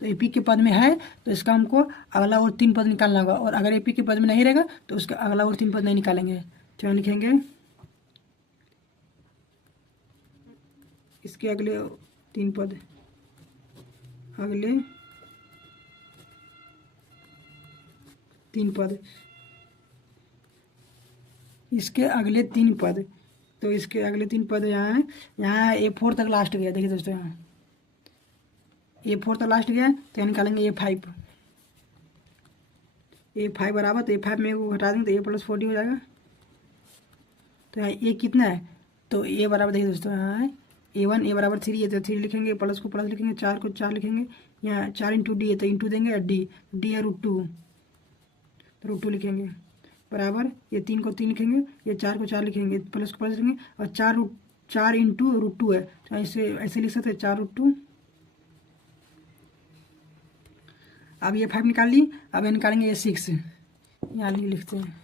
तो एपी के पद में है तो इसका हमको अगला और 3 पद निकालना होगा, और अगर एपी के पद में नहीं रहेगा तो उसका अगला और 3 पद नहीं निकालेंगे। तो यहाँ लिखेंगे इसके अगले 3 पद, अगले 3 पद, इसके अगले 3 पद। तो इसके अगले 3 पद यहाँ है, यहाँ A4 तक लास्ट गया। देखिए दोस्तों यहाँ A4 तक लास्ट गया, तो यहाँ निकालेंगे A5। A5 बराबर, तो A5 में को घटा देंगे तो A+40 हो जाएगा। तो यहाँ A कितना है, तो A बराबर देखिए दोस्तों यहाँ है A1, A बराबर 3 है तो 3 लिखेंगे, प्लस को प्लस लिखेंगे, 4 को 4 लिखेंगे, यहाँ 4 इंटू डी है तो इंटू देंगे, और डी है √2, तो √2 लिखेंगे बराबर, ये 3 को 3 लिखेंगे, ये 4 को 4 लिखेंगे, प्लस को प्लस लिखेंगे, और 4 इंटू √2 है तो ऐसे लिख सकते हैं 4√2। अब ये 5 निकाल ली, अब ये निकालेंगे ये 6, यहाँ लिखते हैं।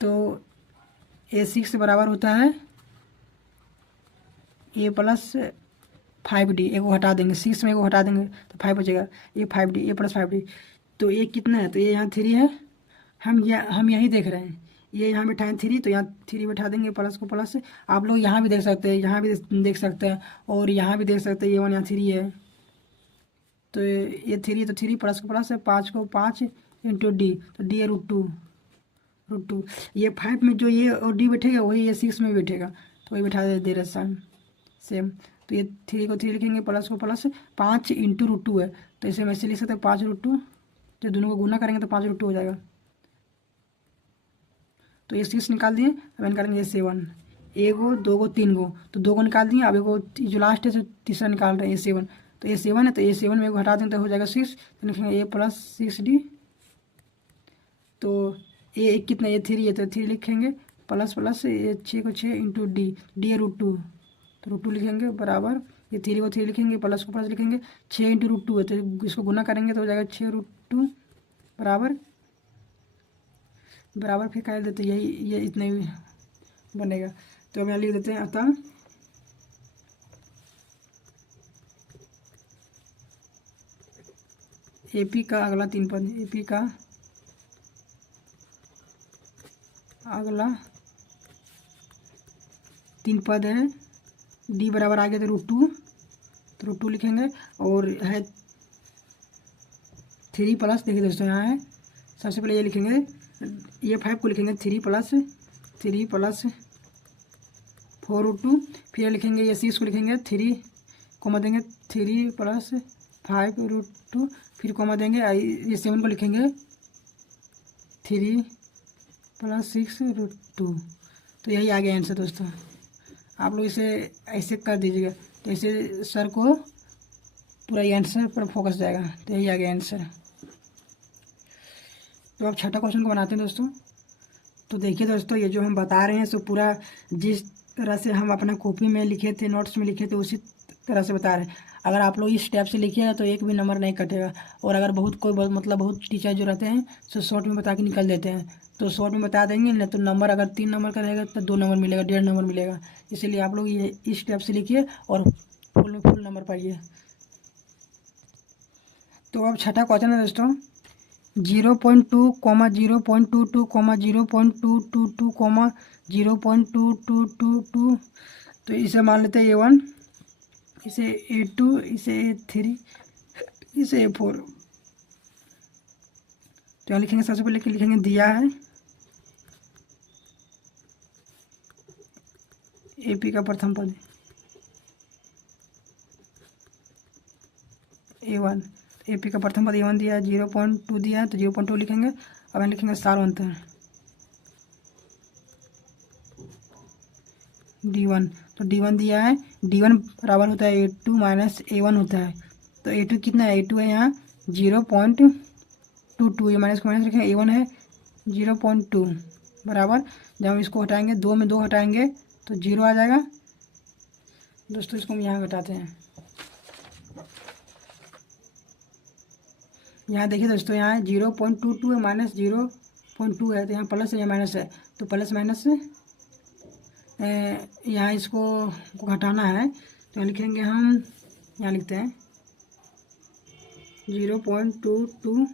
तो A6 बराबर होता है A+5D, एक को हटा देंगे, 6 में एक को हटा देंगे तो 5 बचेगा, A5D, A+5D। तो ये कितना है, तो ये यहाँ 3 है, हम यही देख रहे हैं, ये यहाँ बैठा है 3, तो यहाँ 3 बैठा देंगे, प्लस को प्लस। आप लोग यहाँ भी देख सकते हैं, यहाँ भी देख सकते हैं, और यहाँ भी देख सकते हैं, ये 1 यहाँ 3 है, तो ये 3 तो 3 प्लस को प्लस है, 5 को 5 इंटू डी, तो डी है √2। ये 5 में जो ये और डी बैठेगा वही ये 6 में बैठेगा, तो वही बैठा दे रहे सेम। तो ये 3 को 3 लिखेंगे, प्लस को प्लस, 5 इंटू √2 है, तो इसे हम ऐसे लिख सकते हैं 5√2, जब दोनों को गुना करेंगे तो 5√2 हो जाएगा। तो ये 6 निकाल दिए, अब निकालेंगे ये 7, 1 गो 2 गो 3 गो, तो 2 को निकाल दिए, अब एगो जो लास्ट है तीसरा निकाल रहे हैं, ये 7, तो ये 7 है, तो ये 7 में एगो हटा दें तो हो जाएगा 6, तो लिखेंगे A+6D। तो ये कितना, ये 3 है तो 3 लिखेंगे, प्लस प्लस ये 6 को 6 इंटू डी है √2, तो √2 लिखेंगे बराबर, ये 3 को 3 लिखेंगे, प्लस को प्लस लिखेंगे, 6 इंटू √2 है तो इसको गुना करेंगे तो हो जाएगा 6√2 बराबर फिर कर देते, यही ये इतना ही बनेगा। तो हम यहाँ लिख देते हैं, अतः AP का अगला 3 पद, AP का अगला 3 पद है, D बराबर आ गया तो √2, तो √2 लिखेंगे, और है 3 प्लस, देखिए दोस्तों यहाँ है, सबसे पहले ये लिखेंगे, ये 5 को लिखेंगे 3 प्लस 4√2, फिर लिखेंगे ये 6 को लिखेंगे 3 कोमा देंगे 3 प्लस 5√2, फिर कोमा देंगे, ये 7 को लिखेंगे 3 प्लस 6√2। तो यही आ गया आंसर दोस्तों। आप लोग इसे ऐसे कर दीजिएगा, तो ऐसे सर को पूरा ये आंसर पर फोकस जाएगा, तो यही आ गया आंसर। तो अब छठा क्वेश्चन को बनाते हैं दोस्तों। तो देखिए दोस्तों, ये जो हम बता रहे हैं सो पूरा जिस तरह से हम अपना कॉपी में लिखे थे, नोट्स में लिखे थे, उसी तरह से बता रहे हैं। अगर आप लोग इस स्टेप से लिखिएगा तो एक भी नंबर नहीं कटेगा, और अगर बहुत टीचर जो रहते हैं सो शॉर्ट में बता के निकल देते हैं, तो शॉर्ट में बता देंगे ना, तो नंबर अगर 3 नंबर का रहेगा तो 2 नंबर मिलेगा, 1.5 नंबर मिलेगा। इसीलिए आप लोग ये इस स्टेप से लिखिए और फुल नंबर पाइए। तो अब छठा क्वेश्चन है दोस्तों, 0.2, 0.22, 0.222, 0.2222। तो इसे मान लेते हैं A1, इसे A2, इसे A3, इसे A4। तो यहाँ लिखेंगे, सबसे पहले लिखेंगे दिया है AP का प्रथम पद A1, AP का प्रथम पद A1 दिया है, 0.2 दिया है तो 0.2 लिखेंगे। अब हम लिखेंगे सार अंतर D1, तो D1 दिया है, D1 बराबर होता है A2 माइनस A1 होता है। तो A2 कितना है, A2 है यहाँ 0.22, ये माइनस को माइनस लिखेंगे, A1 है 0.2 बराबर, जब हम इसको हटाएंगे 2 में 2 हटाएंगे तो 0 आ जाएगा दोस्तों। इसको हम यहाँ घटाते हैं, यहाँ देखिए दोस्तों, यहाँ 0.22 है माइनस 0.2 है, तो यहाँ प्लस है या माइनस है, तो प्लस माइनस यहाँ इसको को घटाना है तो यहाँ लिखेंगे हम, यहाँ लिखते हैं 0.22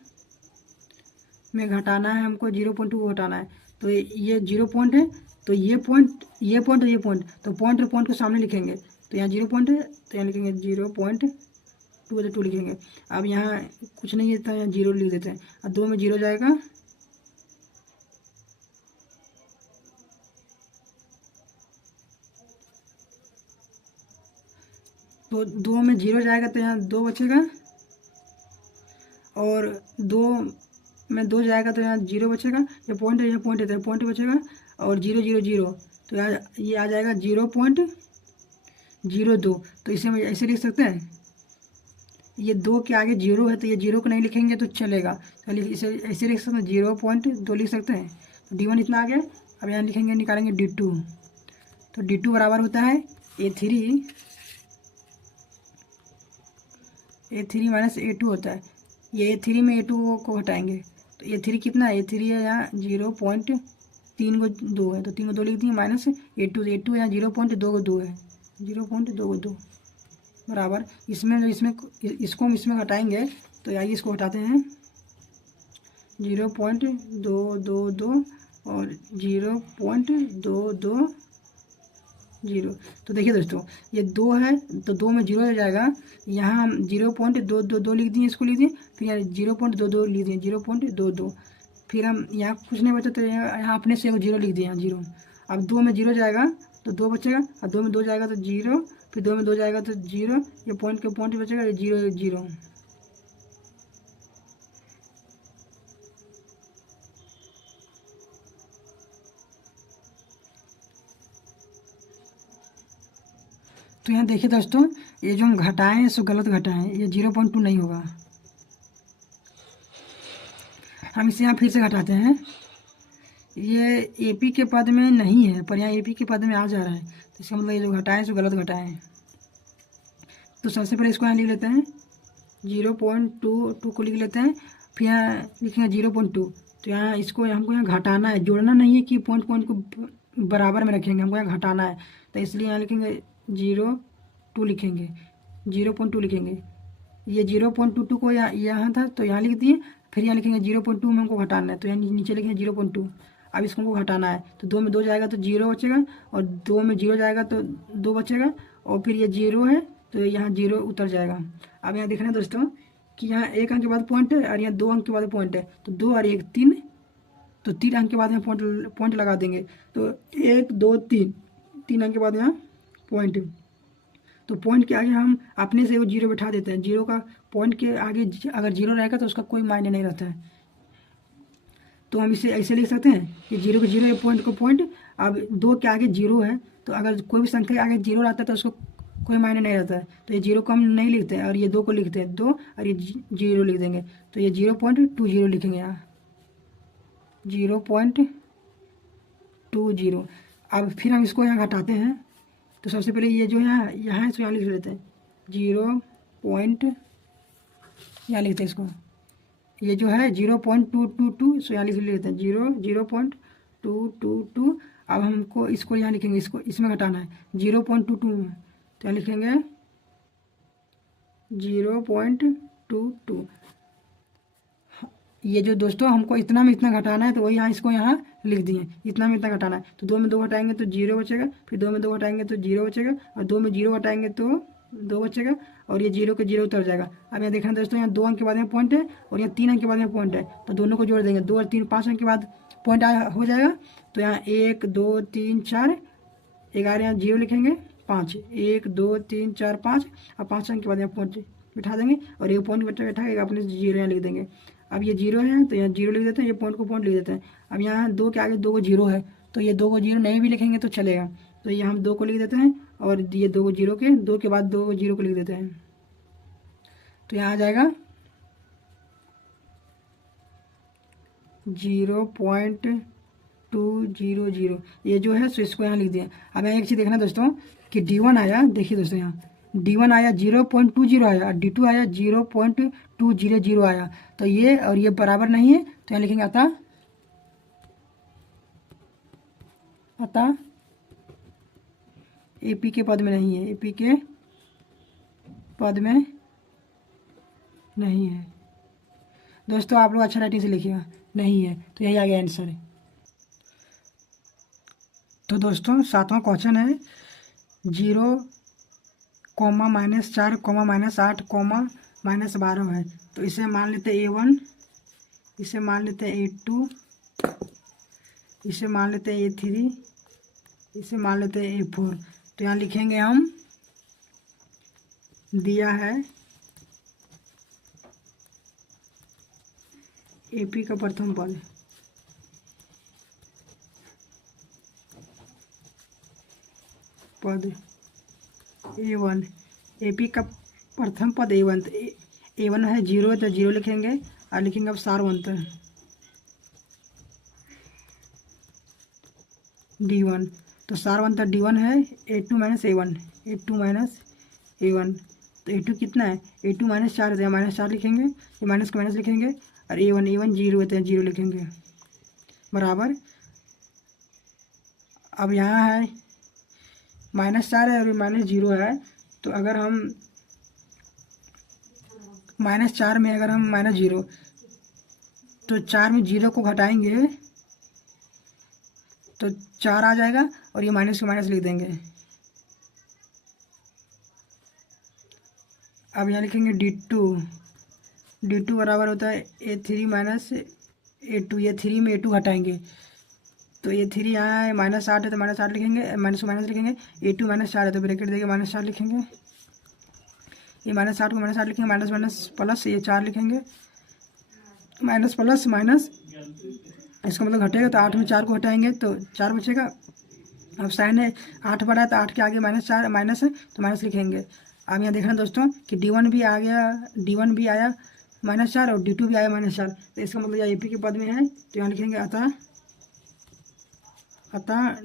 में घटाना है हमको, 0.2 को घटाना है। तो ये 0 पॉइंट है, तो ये पॉइंट और ये पॉइंट, तो पॉइंट और पॉइंट को सामने लिखेंगे। तो यहाँ 0 पॉइंट है तो यहाँ लिखेंगे 0.2 है तो 2 लिखेंगे। अब यहाँ कुछ नहीं है तो यहाँ 0 लिख देते हैं, और 2 में 0 जाएगा, तो 2 में 0 जाएगा तो यहाँ 2 बचेगा, और 2 में 2 जाएगा तो यहाँ 0 बचेगा। ये पॉइंट है, यहाँ पॉइंट है तो पॉइंट बचेगा, और 0 0 0 तो यहाँ ये आ जाएगा 0.02। तो इसे हम ऐसे लिख सकते हैं, ये 2 के आगे 0 है तो ये 0 को नहीं लिखेंगे तो चलेगा, तो इसे ऐसे लिख सकते हैं, 0.2 लिख सकते हैं। तो D1 इतना आ गया। अब यहाँ लिखेंगे, निकालेंगे D2, तो D2 बराबर होता है A3 माइनस A2 होता है। ये A3 में A2 को हटाएंगे तो A3 कितना है, A3 है यहाँ 0.3 को 2 है तो 3 को 2 लिख दिए, माइनस A2 यहाँ 0.2 को 2 है, 0.2 को 2 बराबर। इसमें इसको हम इसमें घटाएंगे तो आइए इसको हटाते हैं, 0.222 और 0.220। तो देखिए दोस्तों, ये 2 है तो 2 में 0 हो जाएगा, यहाँ हम 0.222 लिख दिए, इसको लिख दिए, फिर यहाँ 0.22 लिख दिए, 0.22, फिर हम यहाँ कुछ नहीं बचा तो यहाँ अपने से 0 लिख दिए, यहाँ 0। अब 2 में 0 जाएगा तो 2 बचेगा, और 2 में 2 जाएगा तो 0, फिर 2 में 2 जाएगा तो 0, ये पॉइंट के पॉइंट बचेगा, ये 0 0। तो यहाँ देखिए दोस्तों, ये जो हम घटाएं हैं सो गलत घटाएं, ये 0.2 नहीं होगा। हम इसे यहाँ फिर से घटाते हैं, ये AP के पद में नहीं है पर यहाँ AP के पद में आ जा रहा है, तो इसका मतलब ये जो घटाएं सो गलत घटाएं। तो सबसे पहले इसको यहाँ लिख लेते हैं, 0.22 को लिख लेते हैं, फिर यहाँ लिखेंगे 0.2। तो यहाँ इसको हमको यहाँ घटाना है, जोड़ना नहीं है कि पॉइंट को बराबर में रखेंगे, हमको यहाँ घटाना है। तो इसलिए यहाँ लिखेंगे 0.2 लिखेंगे, 0.2 लिखेंगे। ये 0.22 को यहाँ था तो यहाँ लिख दिए, फिर यहाँ लिखेंगे 0.2 में हमको घटाना है, तो यहाँ नीचे लिखेंगे 0.2। अब इसको हमको घटाना है तो 2 में 2 जाएगा तो 0 बचेगा, और 2 में 0 जाएगा तो 2 बचेगा, और फिर ये 0 है तो यहाँ 0 उतर जाएगा। अब यहाँ देखना है दोस्तों कि यहाँ 1 अंक के बाद पॉइंट है और यहाँ 2 अंक के बाद पॉइंट है, तो 2 और 1 3, तो 3 अंक के बाद यहाँ पॉइंट लगा देंगे, तो 1 2 3 अंक के बाद यहाँ पॉइंट। तो पॉइंट के आगे हम अपने से वो 0 बैठा देते हैं, 0 का पॉइंट के आगे अगर 0 रहेगा तो उसका कोई मायने नहीं रहता है। तो हम इसे ऐसे लिख सकते हैं कि 0 को 0 पॉइंट को पॉइंट। अब 2 के आगे 0 है तो अगर कोई भी संख्या के आगे 0 रहता है तो उसको कोई मायने नहीं रहता है, तो ये 0 को हम नहीं लिखते हैं, और ये 2 को लिखते हैं 2, और ये 0 लिख देंगे, तो ये 0.20 लिखेंगे यहाँ, 0.20। अब फिर हम इसको यहाँ घटाते हैं, तो सबसे पहले ये जो यहाँ है इसको यहाँ लिख लेते हैं 0 पॉइंट, यहाँ लिखते हैं इसको, ये जो है 0.222, सो यहाँ लिख लेते हैं 0.222। अब हमको इसको यहाँ लिखेंगे, इसको इसमें घटाना है 0.22 में, तो यहाँ लिखेंगे 0.22। ये जो दोस्तों हमको इतना में इतना घटाना है तो वही यहाँ इसको यहाँ लिख दिए, इतना में इतना घटाना है, तो 2 में 2 घटाएंगे तो 0 बचेगा, फिर 2 में 2 घटाएंगे तो 0 बचेगा, और 2 में 0 घटाएंगे तो 2 बचेगा, और ये 0 के 0 उतर जाएगा। अब यहाँ देखना दोस्तों, यहाँ 2 अंक के बाद में पॉइंट है और यहाँ 3 अंक के बाद में पॉइंट है, तो दोनों को जोड़ देंगे, 2 और 3 5 अंक के बाद पॉइंट हो जाएगा। तो यहाँ 1 2 3 4 11 यहाँ 0 लिखेंगे, 5 1 2 3 4 5, और 5 अंक के बाद यहाँ पॉइंट बिठा देंगे, और एक पॉइंट बैठा के अपने 0 यहाँ लिख देंगे। अब ये 0 है तो यहाँ 0 लिख देते हैं, ये पॉइंट को पॉइंट लिख देते हैं। अब यहाँ 2 के आगे 2 को 0 है तो ये 2 को 0 नहीं भी लिखेंगे तो चलेगा, तो ये हम 2 को लिख देते हैं, और ये 2 को 0 के 2 के बाद 2 को 0 को लिख देते हैं, तो यहाँ आ जाएगा 0.200। ये जो है सो इसको यहाँ लिख दिया। अब यहाँ एक चीज़ देखना दोस्तों कि D1 आया, देखिए दोस्तों यहाँ D1 आया 0.20 आया, और D2 आया 0.200 आया, तो ये और ये बराबर नहीं है, तो यहाँ लिखेंगे अतः AP के पद में नहीं है, AP के पद में नहीं है। दोस्तों आप लोग अच्छा राइटिंग से लिखिएगा, नहीं है, तो यही आ गया आंसर। तो दोस्तों 7वां क्वेश्चन है 0, -4, -8, -12 है। तो इसे मान लेते हैं A1, इसे मान लेते हैं A2, इसे मान लेते हैं A3, इसे मान लेते हैं A4। तो यहाँ लिखेंगे हम, दिया है AP का प्रथम पद, A1, AP का प्रथम पद A1, तो A1 है 0 है तो 0 लिखेंगे और लिखेंगे अब सारवंत D1। तो सारवंत D1 है A2 - A1, A2 - A1। तो A2 कितना है, A2 -4 है तो यहाँ -4 लिखेंगे, ये माइनस का माइनस लिखेंगे, और A1 0 है तो 0 लिखेंगे, बराबर। अब यहाँ है -4 है और -0 है, तो अगर हम -4 में अगर हम -0, तो 4 में 0 को घटाएंगे तो 4 आ जाएगा, और ये माइनस के माइनस लिख देंगे। अब यहाँ लिखेंगे D2 बराबर होता है A3 - A2, ये 3 में A2 घटाएंगे तो ये 3 यहाँ है, -8 है तो -8 लिखेंगे, माइनस को माइनस लिखेंगे, A2 -4 है तो ब्रैकेट देके -4 लिखेंगे, ये -8 को -8 लिखेंगे, माइनस माइनस प्लस, ये 4 लिखेंगे, माइनस प्लस माइनस, इसका मतलब घटेगा, तो 8 में 4 को हटाएंगे तो 4 बचेगा। अब साइन है 8 बढ़ा है तो 8 के आगे -4 माइनस है तो माइनस लिखेंगे। अब यहाँ देखना दोस्तों कि D1 भी आ गया, D1 भी आया -4 और D2 भी आया -4, तो इसका मतलब यह AP के पद में है, तो यहाँ लिखेंगे अतः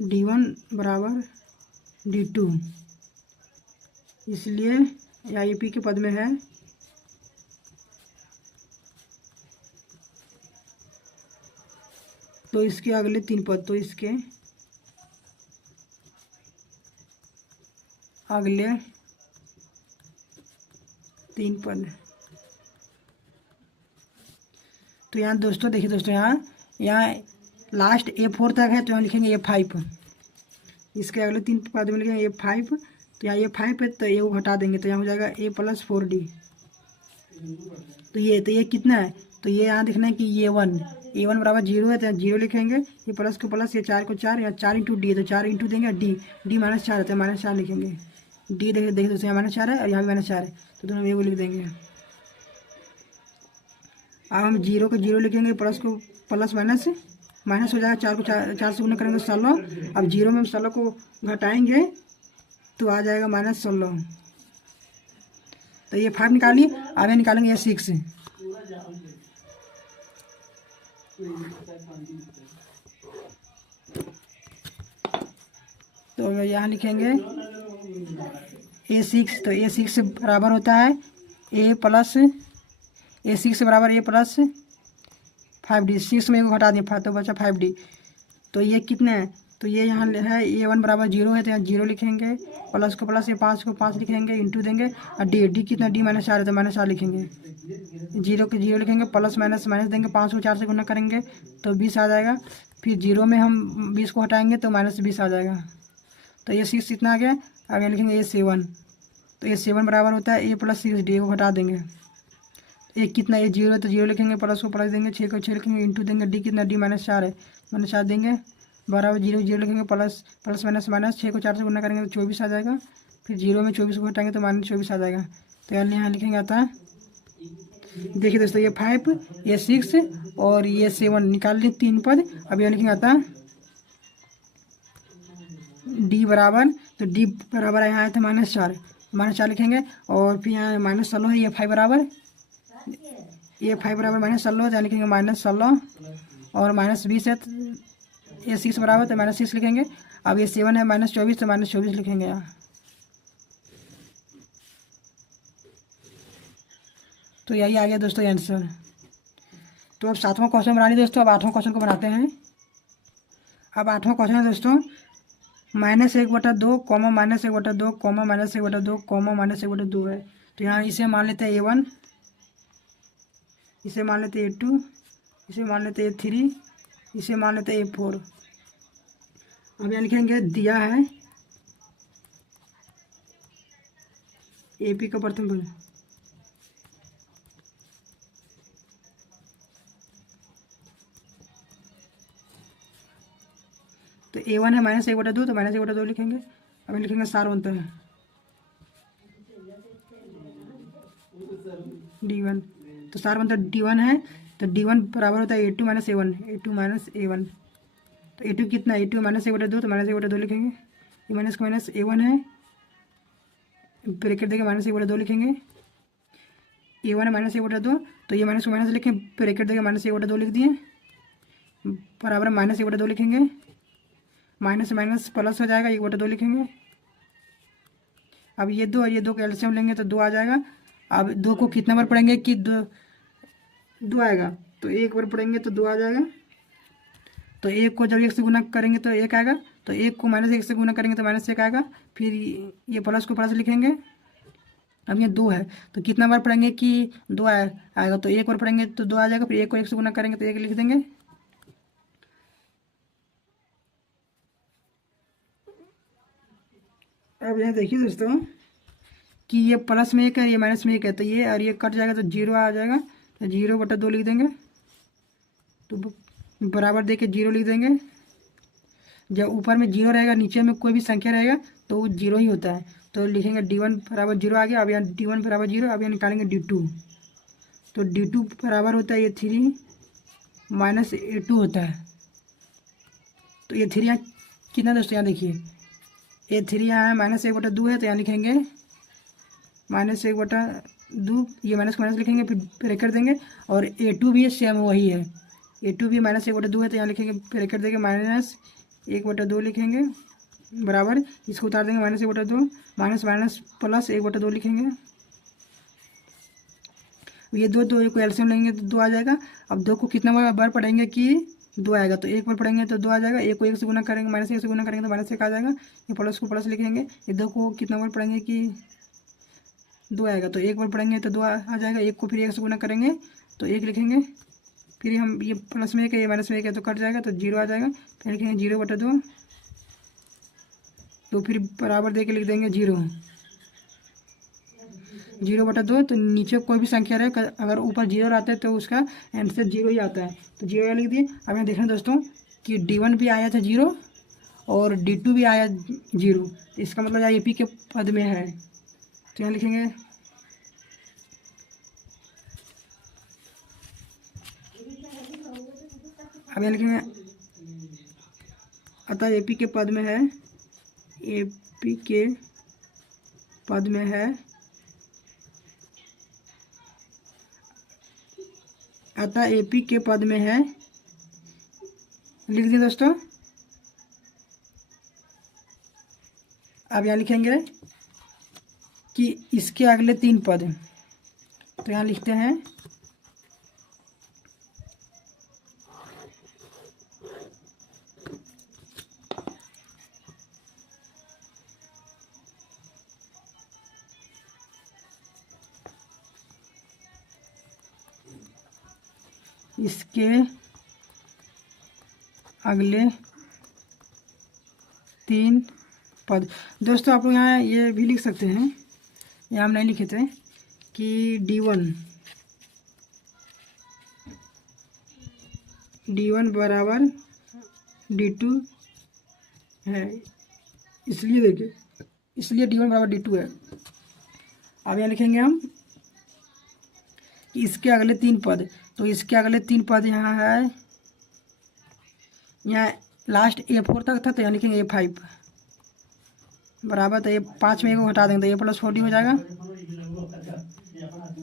D1 बराबर D2, इसलिए यह AP के पद में है। तो इसके अगले 3 पद, तो इसके अगले 3 पद, तो यहाँ दोस्तों देखिए दोस्तों, यहाँ लास्ट A4 तक है तो यहाँ लिखेंगे A5, इसके अगले 3 पद में लिखेंगे A5, तो यहाँ A5 है तो ये को घटा देंगे तो यहाँ हो जाएगा A + 4D। तो ये कितना है, तो ये यहाँ देखना है कि A1 बराबर 0 है तो यहाँ 0 लिखेंगे, ये प्लस को प्लस, ये 4 को 4, या 4 × D, तो 4 इंटू देंगे D -4 है तो -4 लिखेंगे, D देखिए दोस्तों यहाँ -4 है और यहाँ भी -4 है तो दोनों में वो लिख देंगे। अब हम 0 को 0 लिखेंगे, प्लस को प्लस माइनस माइनस हो जाएगा, 4 को 4 से गुना करेंगे 16, अब 0 में 16 को घटाएंगे तो आ जाएगा -16, तो ये 5 निकालिए, आगे निकालेंगे ये 6। तो यहाँ लिखेंगे A6, तो A6 बराबर होता है A6 बराबर A + 5D, 6 में को घटा दिए तो बचा 5D। तो ये कितना है, तो ये यहाँ है A1 बराबर 0 है तो यहाँ 0 लिखेंगे, प्लस को प्लस, ये 5 को 5 लिखेंगे, इंटू देंगे, और D कितना D -4 है तो -4 लिखेंगे, 0 के 0 लिखेंगे, प्लस माइनस माइनस देंगे, 5 को 4 से गुना करेंगे तो 20 आ जाएगा, फिर 0 में हम 20 को हटाएंगे तो -20 आ जाएगा। तो ये 6 इतना आ गया। आगे लिखेंगे A7, तो A7 बराबर होता है A + 6D, को हटा देंगे, एक कितना, ये 0 है तो 0 लिखेंगे, प्लस को प्लस देंगे, 6 को 6 लिखेंगे, इंटू देंगे, D कितना D -4 है, -4 देंगे, बराबर 0 0 लिखेंगे, प्लस प्लस माइनस माइनस, 6 को 4 से गुना करेंगे तो 24 आ जाएगा, फिर 0 में 24 को हटाएंगे तो -24 आ जाएगा। तो यहाँ लिखेंगे आता, देखिए दोस्तों ये 5, ये 6 और ये 7 निकाल लिए 3 पद। अब यहाँ लिखेंगे आता D बराबर, तो D बराबर यहाँ आया था -4 लिखेंगे, और फिर यहाँ -16 है, ये 5 बराबर, ये 5 बराबर -16 है तो लिखेंगे -16, और -20 है, ये 6 बराबर तो -6 लिखेंगे। अब ये 7 है -24 तो -24 लिखेंगे यहाँ। तो यही आ गया दोस्तों आंसर। तो अब 7वां क्वेश्चन बना लिया दोस्तों, अब 8वां क्वेश्चन को बनाते हैं। अब 8वां क्वेश्चन है दोस्तों -1/2 कॉमा -1/2 कॉमा -1/2 कॉमा -1/2 है। तो यहाँ इसे मान लेते हैं A1, इसे मान लेते हैं A2, इसे मान लेते हैं A3, इसे मान लेते हैं A4। अब यहाँ लिखेंगे दिया है AP का प्रथम पद। तो A1 है -1/2, तो -1/2 लिखेंगे। अब लिखेंगे सारवंतर है D1, तो सारवंतर D1 है, तो D1 बराबर होता है A2 - A1, A2 - A1। तो A2 कितना है, A2 -1/2, तो -1/2 लिखेंगे। ये माइनस का माइनस A1 है, ब्रैकेट देके -1/2 लिखेंगे। A1 है -1/2, तो ये माइनस को माइनस लिखें, ब्रैकेट देके -1/2 लिख दिए, बराबर -1/2 लिखेंगे। माइनस माइनस प्लस हो जाएगा, 1/2 लिखेंगे। अब ये 2 और ये 2 का एलसीएम लेंगे तो 2 आ जाएगा। अब 2 को कितना बार पढ़ेंगे कि 2 आएगा, तो 1 बार पढ़ेंगे तो 2 आ जाएगा। तो 1 को जब 1 से गुना करेंगे तो 1 आएगा, तो 1 को -1 से गुना करेंगे तो -1 आएगा। फिर ये प्लस को प्लस लिखेंगे। अब ये 2 है, तो कितना बार पढ़ेंगे कि 2 आएगा, तो 1 बार पढ़ेंगे तो 2 आ जाएगा। फिर 1 को 1 से गुना करेंगे तो 1 लिख देंगे। अब यहाँ देखिए दोस्तों कि ये प्लस में 1 है, ये माइनस में 1 है, तो ये और ये कट जाएगा तो 0 आ जाएगा, तो 0/2 लिख देंगे। तो बराबर दे के 0 लिख देंगे। जब ऊपर में 0 रहेगा, नीचे में कोई भी संख्या रहेगा तो वो 0 ही होता है। तो लिखेंगे D1 बराबर 0 आ गया। अब यहाँ D1 बराबर 0, अब यहाँ निकालेंगे D2, तो D2 बराबर होता है A3 - A2 होता है। तो A3 यहाँ कितना दोस्तों, यहाँ देखिए A3 यहाँ है -1/2 है, तो यहाँ लिखेंगे -1/2, ये माइनस को माइनस लिखेंगे, फिर ब्रैकेट देंगे। और A2 भी सेम वही है, A2 भी -1/2 है, तो यहाँ लिखेंगे ब्रैकेट देंगे -1/2 लिखेंगे, बराबर इसको उतार देंगे -1/2, माइनस माइनस प्लस 1/2 लिखेंगे। ये 2 को एलसीएम लेंगे तो 2 आ जाएगा। अब 2 को कितना बार पढ़ेंगे कि 2 आएगा, तो 1 बार पढ़ेंगे तो 2 आ जाएगा। 1 को 1 से गुना करेंगे, -1 से गुना करेंगे तो -1 आ जाएगा। ये प्लस को प्लस लिखेंगे। ये 2 को कितना बार पढ़ेंगे कि 2 आएगा, तो 1 बार पढ़ेंगे तो 2 आ जाएगा। 1 को फिर 1 से गुना करेंगे तो 1 लिखेंगे। फिर हम ये प्लस में 1 है, ये माइनस में 1 है, तो कट जाएगा, तो 0 आ जाएगा। फिर लिखेंगे 0/2, तो फिर बराबर दे के लिख देंगे 0/2। तो नीचे कोई भी संख्या रहे, अगर ऊपर 0 आता है तो उसका आंसर 0 ही आता है, तो 0 लिख दिए। अब यहाँ देखें दोस्तों कि D1 भी आया था 0 और D2 भी आया 0, तो इसका मतलब यहाँ AP के पद में है। तो यहाँ लिखेंगे अब यहाँ लिखेंगे अतः AP के पद में है, AP के पद में है, अतः AP के पद में है, लिख दिए दोस्तों। अब यहाँ लिखेंगे कि इसके अगले 3 पद, तो यहाँ लिखते हैं इसके अगले 3 पद। दोस्तों आप लोग यहाँ ये भी लिख सकते हैं, यहाँ हम नहीं लिखे थे कि D1 बराबर D2 है, इसलिए देखिए, इसलिए D1 बराबर D2 है। अब यहाँ लिखेंगे हम कि इसके अगले 3 पद, तो इसके अगले 3 पद यहाँ है, यहाँ लास्ट A4 तक था, तो यहाँ लिखेंगे A5 बराबर, तो ये 5 में 1 को हटा देंगे तो ये +40 हो जाएगा।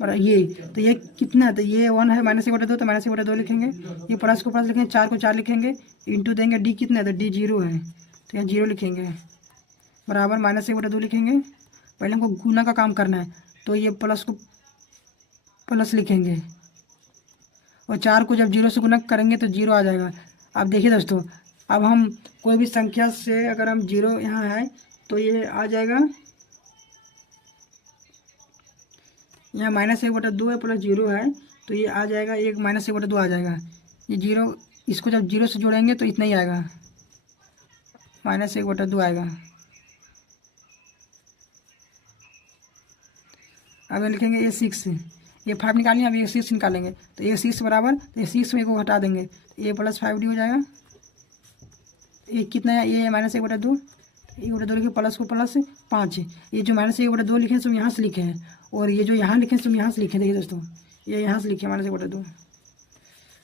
और ये तो ये कितना है, तो ये 1 है, -1/2, तो -1/2 लिखेंगे। ये प्लस को प्लस लिखेंगे, 4 को 4 लिखेंगे, इंटू देंगे। D कितना है, तो D 0 है, तो यहाँ 0 लिखेंगे, बराबर -1/2 लिखेंगे। पहले हमको गुना का काम करना है, तो ये प्लस को प्लस लिखेंगे, और 4 को जब 0 से गुना करेंगे तो 0 आ जाएगा। अब देखिए दोस्तों अब हम कोई भी संख्या से अगर हम जीरो यहाँ है तो ये आ जाएगा, यहाँ -1/2 है प्लस जीरो है तो ये आ जाएगा, एक -1/2 आ जाएगा। ये जीरो, इसको जब जीरो से जोड़ेंगे तो इतना ही आएगा, -1/2 आएगा। अब लिखेंगे ये 6, ये 5 निकालेंगे, अब ये 6 निकालेंगे तो ये 6 बराबर, तो ये 6 में को हटा देंगे तो ये +5d हो जाएगा। ये कितना है, ये -1/2, 1/2 लिखे, प्लस को प्लस 5, ये जो -1/2 लिखे हैं सब यहाँ से लिखे हैं, और ये जो यहाँ लिखे हैं सब यहाँ से लिखे हैं। देखिए दोस्तों, ये यहाँ से लिखे -1/2,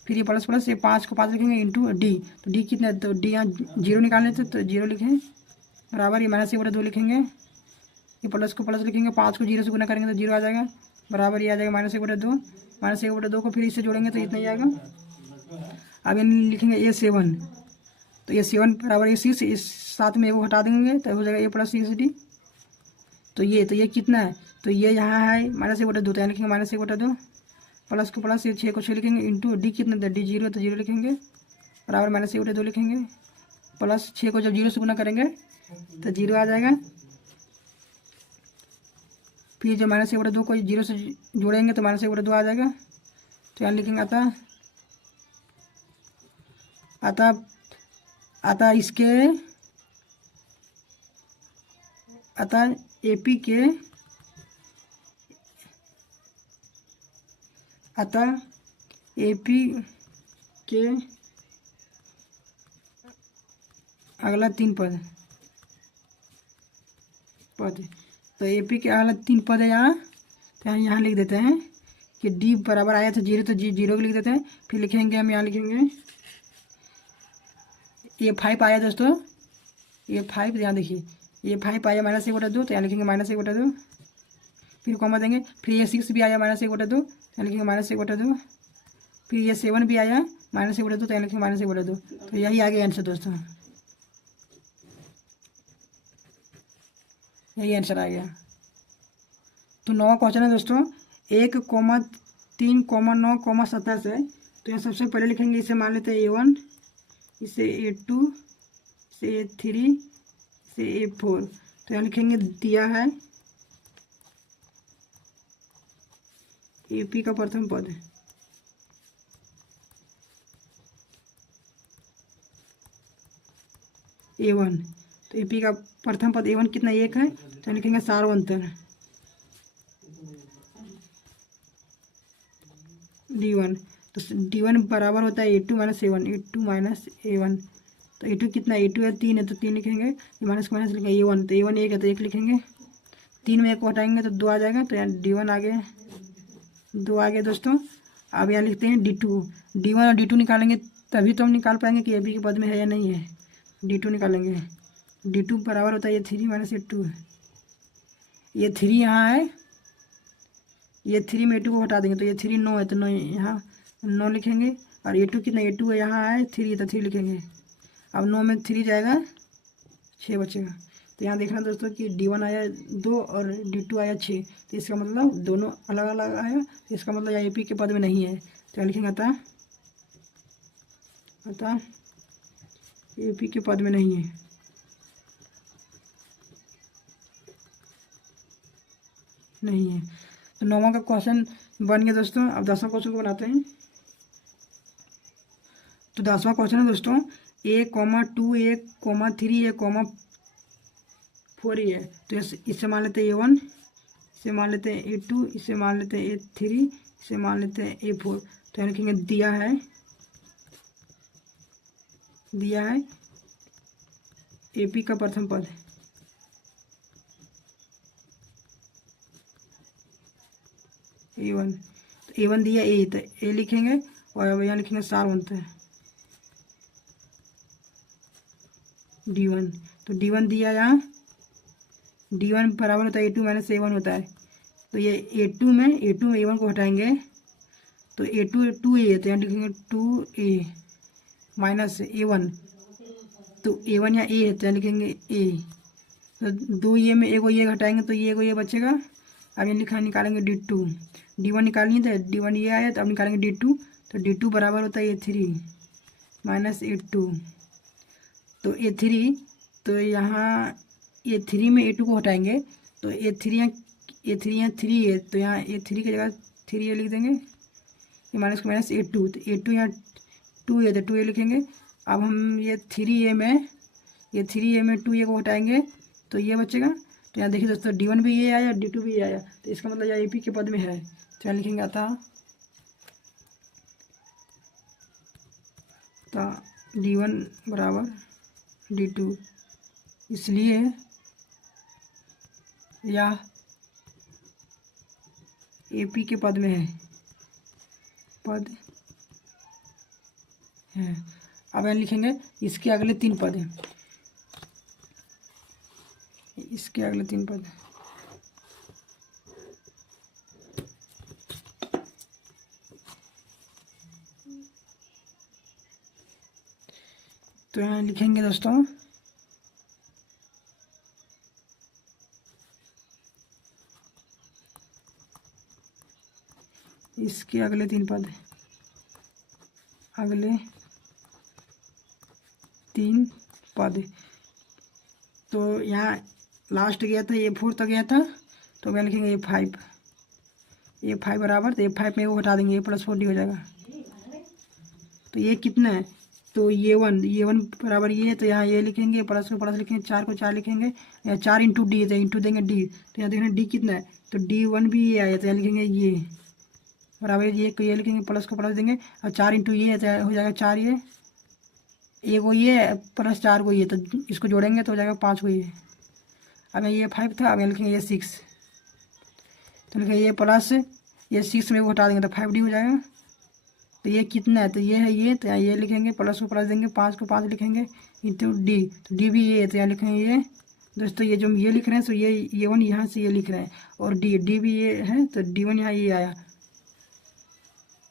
फिर ये प्लस प्लस, ये 5 को 5 लिखेंगे इंटू डी, तो डी कितना है, तो डी यहाँ जीरो निकालने थे तो जीरो लिखें, बराबर ये -1/2 लिखेंगे, ये प्लस को प्लस लिखेंगे, 5 को जीरो से गुना करेंगे तो जीरो आ जाएगा, बराबर ये आ जाएगा -1/2, -1/2 को फिर इससे जोड़ेंगे तो इतना ही आएगा। अब ये लिखेंगे ये 7, तो ये 7 बराबर ये 6, इस साथ में को हटा देंगे तो हो जाएगा ये +6d। तो ये कितना है, तो ये यहाँ है -1/2, तो यहाँ लिखेंगे -1/2, प्लस को प्लस, ये 6 को 6 लिखेंगे इंटू डी कितना था, डी जीरो, तो जीरो लिखेंगे, बराबर -1/2 लिखेंगे, प्लस 6 को जब जीरो से गुना करेंगे तो जीरो आ जाएगा। फिर जब -1/2 को जीरो से जोड़ेंगे तो -1/2 आ जाएगा, तो यहाँ लिखेंगे अतः इसके एपी के अगला 3 पद, तो एपी के अगला 3 पद है यहाँ, तो यहाँ लिख देते हैं कि डी बराबर आया था जीरो, तो जीरो को लिख देते हैं। फिर लिखेंगे हम, यहाँ लिखेंगे ये 5 आया दोस्तों, ये 5, यहाँ देखिए ये 5 आया -1/2, तो यहाँ लिखेंगे -1/2, फिर कॉमा देंगे, फिर ये 6 भी आया -1/2, यहाँ लिखेंगे -1/2, फिर ये 7 भी आया -1/2, तो यहाँ लिखेंगे -1/2, तो यही आ गया आंसर दोस्तों, यही आंसर आ गया। तो 9वां क्वेश्चन है दोस्तों, 1,3,9,27 है, तो यहाँ सबसे पहले लिखेंगे, इसे मान लेते हैं A1, इसे A2, इसे A3, इसे A4, तो यहाँ लिखेंगे दिया है AP का प्रथम पद, A1, तो AP का प्रथम पद A1 कितना 1 है, तो लिखेंगे सार्वंतर D1, तो D1 बराबर होता है A2 - A1, A2 - A1, तो A2 कितना, A2 है 3 है तो 3 लिखेंगे, माइनस को माइनस लिखेंगे, A1 तो A1 1 है तो 1 लिखेंगे, 3 में 1 को हटाएंगे तो 2 आ जाएगा, तो यहाँ D1 आ गया, 2 आ गया दोस्तों। अब यहाँ लिखते हैं D2, D1 और D2 निकालेंगे तभी तो हम निकाल पाएंगे कि AB के पद में है या नहीं है। D2 निकालेंगे, D2 बराबर होता है ये 3 - ये 2, ये 3 यहाँ है, ये 3 में A2 को हटा देंगे तो ये 3 9 है तो 9 यहाँ 9 लिखेंगे, और A2 कितना, A2 है यहाँ है 3 तो 3 लिखेंगे। अब 9 में 3 जाएगा 6 बचेगा, तो यहाँ देखना दोस्तों कि D1 आया 2 और D2 आया 6, तो इसका मतलब दोनों अलग अलग आया, तो इसका मतलब यहाँ AP के पद में नहीं है, तो यहाँ लिखेंगे अतः AP के पद में नहीं है। तो 9वां का क्वेश्चन बन गया दोस्तों। अब 10वां क्वेश्चन को बनाते हैं। तो 10वां क्वेश्चन है दोस्तों, A,2 A,3 A,4 है, तो इससे मान लेते हैं A1, इसे मान लेते हैं A2, इसे मान लेते हैं A3, इसे मान लेते हैं A4, तो यहाँ लिखेंगे दिया है AP का प्रथम पद A1, तो A1 दिया A, तो A लिखेंगे, और अब यहाँ लिखेंगे सार्वंतर D1, तो D1 दिया, यहाँ D1 बराबर होता है A2 - A1 होता है, तो ये A2 में A1 को हटाएंगे तो A2 2A है, तो यहाँ लिखेंगे 2A माइनस A1, तो A1 यहाँ A है तो यहाँ लिखेंगे A, तो 2A में एक ये हटाएंगे तो ये बचेगा। अब ये निकालेंगे D2, D1 निकालनी है तो D1 ये आया, तो अब निकालेंगे D2, तो D2 बराबर होता है A3 - A2, तो A3, तो यहाँ A3 में A2 को हटाएंगे तो A3 यहाँ 3 है, तो यहाँ A3 की जगह 3A लिख देंगे, ये माइनस को माइनस A2, तो A2 यहाँ 2A, तो 2A लिखेंगे। अब हम ये 3A में 2A को हटाएंगे तो ये बचेगा। तो यहाँ देखिए दोस्तों D1 भी ये आया, D2 भी ये आया, तो इसका मतलब यहाँ AP के पद में है। तो यहाँ लिखेंगे अतः D1 बराबर D2, इसलिए यह AP के पद में है, अब यहाँ लिखेंगे इसके अगले 3 पद हैं, इसके अगले 3 पद। तो यहाँ लिखेंगे दोस्तों इसके अगले 3 पद, अगले 3 पद। तो यहाँ लास्ट गया था A4 तक गया था, तो मैं लिखेंगे A5 बराबर, तो A5 में वो हटा देंगे, A+4D हो जाएगा। तो ये कितना है, तो ये1 बराबर ये है, तो यहाँ ये लिखेंगे, प्लस को प्लस लिखेंगे, 4 को 4 लिखेंगे, या 4 इंटू D, तो इंटू देंगे D, तो यहाँ देखना D कितना है, तो D1 भी ये आया, तो यहाँ लिखेंगे ये बराबर ये को ये लिखेंगे, प्लस को प्लस देंगे, और 4 इंटू ये है तो हो जाएगा 4 ये को ये प्लस 4 को ये, तो इसको जोड़ेंगे तो हो जाएगा 5 को ये। अब ये 5 था, अब यहाँ लिखेंगे ये 6, तो लिखेंगे ये प्लस ये 6 में वो हटा देंगे तो 5D हो जाएगा। तो ये कितना है, तो ये है ये, तो यहाँ ये लिखेंगे, प्लस को प्लस देंगे, 5 को 5 लिखेंगे इंटू D, तो D भी ये है, तो यहाँ लिखेंगे ये दोस्तों, ये जो हम ये लिख रहे हैं तो ये 1 यहाँ से ये लिख रहे हैं, और D भी ये है, तो D1 यहाँ ये आया,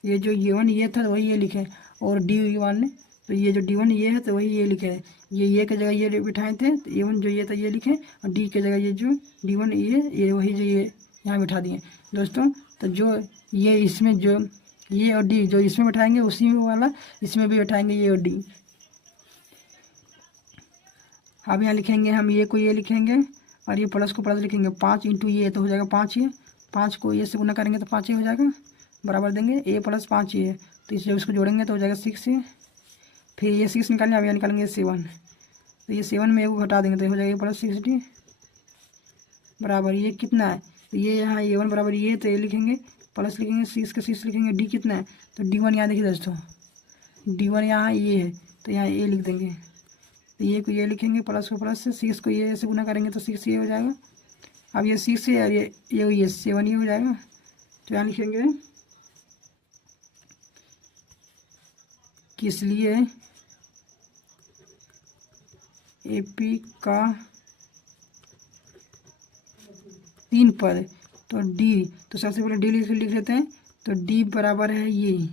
ये जो ये1 ये था तो वही ये लिखे, और D1 तो ये जो D1 ये है तो वही ये लिखे, ये की जगह ये बिठाए थे, तो A1 जो ये था ये लिखे, और D की जगह ये जो D1 ये वही जो ये यहाँ बिठा दिए दोस्तों। तो जो ये इसमें जो ये और D जो इसमें बिठाएंगे उसी में वाला इसमें भी बिठाएंगे ये और D। अब यहाँ लिखेंगे हम ये को ये लिखेंगे, और ये प्लस को प्लस लिखेंगे, 5 इंटू ये तो हो जाएगा 5 ये, 5 को ये से गुना करेंगे तो 5 ये हो जाएगा, बराबर देंगे A प्लस 5 ये, तो इसे उसको जोड़ेंगे तो हो जाएगा 6 ये, फिर ये 6 निकालेंगे, अब यहाँ निकालेंगे 7, तो ये 7 में एक घटा देंगे तो हो जाएगा प्लस 6D बराबर ये कितना है, तो ये यहाँ A1 बराबर ये, तो ये लिखेंगे, प्लस लिखेंगे, 6 का 6 लिखेंगे, D कितना है, तो D1 यहाँ देखिए दोस्तों D1 यहाँ ये है, तो यहाँ A लिख देंगे, तो ये को ये लिखेंगे, प्लस को प्लस से 6 को ये से गुना करेंगे तो 6 ये हो जाएगा। अब ये 6 है और ये 7 ये हो जाएगा, तो यहाँ लिखेंगे कि इसलिए AP का 3 पद, तो D, तो सबसे पहले D लिख लेते हैं, तो D बराबर है ये,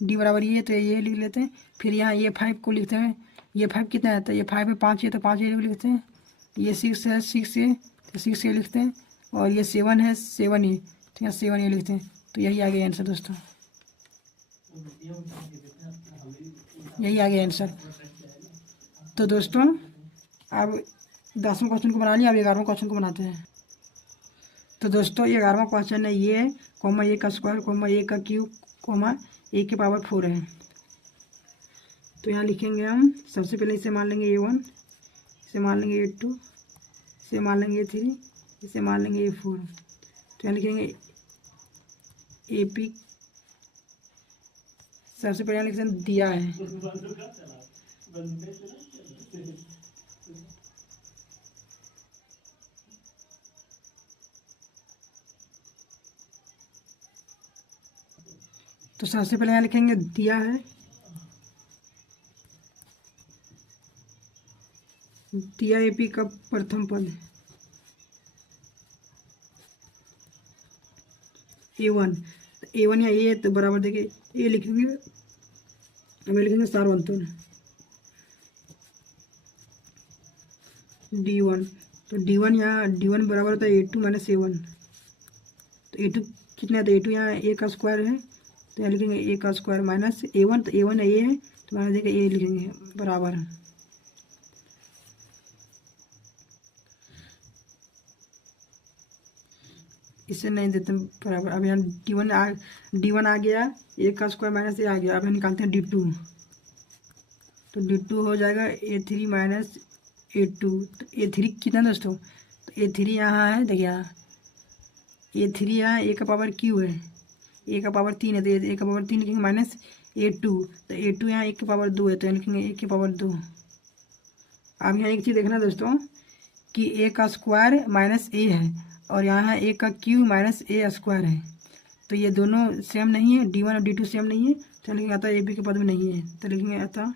D बराबर ये, तो ये लिख लेते हैं, फिर यहाँ ये 5 को लिखते हैं, ये 5 कितना है, तो ये 5 है 5 है, तो 5 ये लिखते हैं, ये 6 है 6 है, तो 6 ये लिखते हैं, और ये 7 है 7 ये, तो यहाँ 7 ये लिखते हैं, तो यही आ गया आंसर दोस्तों, यही आ गया आंसर। तो दोस्तों अब 10वें क्वेश्चन को बना लिया, अब 11वें क्वेश्चन को बनाते हैं। तो दोस्तों 11वां क्वेश्चन है ये है, कॉमा A का स्क्वायर, कॉमा A का क्यूब, कॉमा A की पावर 4 है। तो यहाँ लिखेंगे हम, सबसे पहले इसे मान लेंगे A1, इसे मान लेंगे A2, इसे मान लेंगे A3, इसे मान लेंगे A4। तो यहाँ लिखेंगे AP, सबसे पहले यहाँ लिखते हैं दिया है, तो सबसे पहले यहाँ लिखेंगे दिया है, दिया AP का प्रथम पद A1, तो A1 या A तो बराबर देखिए A लिखेंगे, हमें लिखेंगे सार्वंतन D1, तो D1 यहाँ D1 बराबर होता है A2 माइनस A1, तो A2 कितना है, तो A2 यहाँ A का स्क्वायर है, तो यहाँ लिखेंगे A का स्क्वायर माइनस A1, तो A1 है A है, तो माइनस देखिए A लिखेंगे बराबर, इसे नहीं देते बराबर। अब यहाँ डी वन आ गया, ए का स्क्वायर माइनस ए आ गया। अब यहाँ निकालते हैं डी2, तो डी2 हो जाएगा ए3 माइनस ए2। तो ए3 कितना दोस्तों, तो ए3 यहाँ है, देखिए यहाँ ए3 यहाँ ए का पावर क्यू है, ए का पावर 3 है, तो ए का पावर 3 लिखेंगे माइनस ए2, तो ए2 यहाँ ए की पावर 2 है, तो यहाँ लिखेंगे ए की पावर 2। अब यहाँ एक चीज़ देखना दोस्तों कि ए का स्क्वायर माइनस ए है और यहाँ ए का क्यू माइनस ए स्क्वायर है, तो ये दोनों सेम नहीं है, डी1 और डी2 सेम नहीं है, तो लिखेंगे अतः ए बी के पद में नहीं है, तो लिखेंगे अतः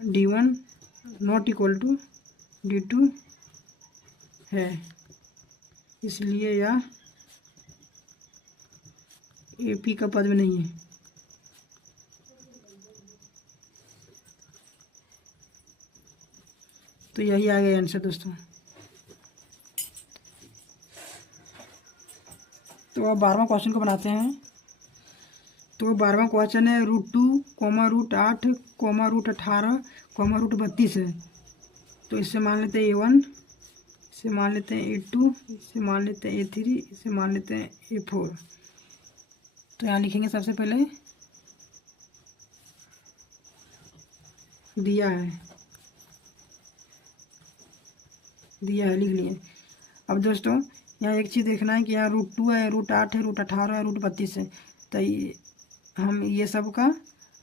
डी1 नॉट इक्वल टू डी2 है, इसलिए यह ए पी का पद में नहीं है। तो यही आ गया आंसर दोस्तों। तो अब 12वां क्वेश्चन को बनाते हैं। तो 12वां क्वेश्चन है √2, √8, √18, √32 है। तो इससे मान लेते हैं A1, इसे मान लेते हैं A2, इसे मान लेते हैं A3, इसे मान लेते हैं A4। तो यहाँ लिखेंगे सबसे पहले दिया है लिख लिए। अब दोस्तों यहाँ एक चीज़ देखना है कि यहाँ √2 है, √8 है, √18 है, √32 है। तो हम ये सब का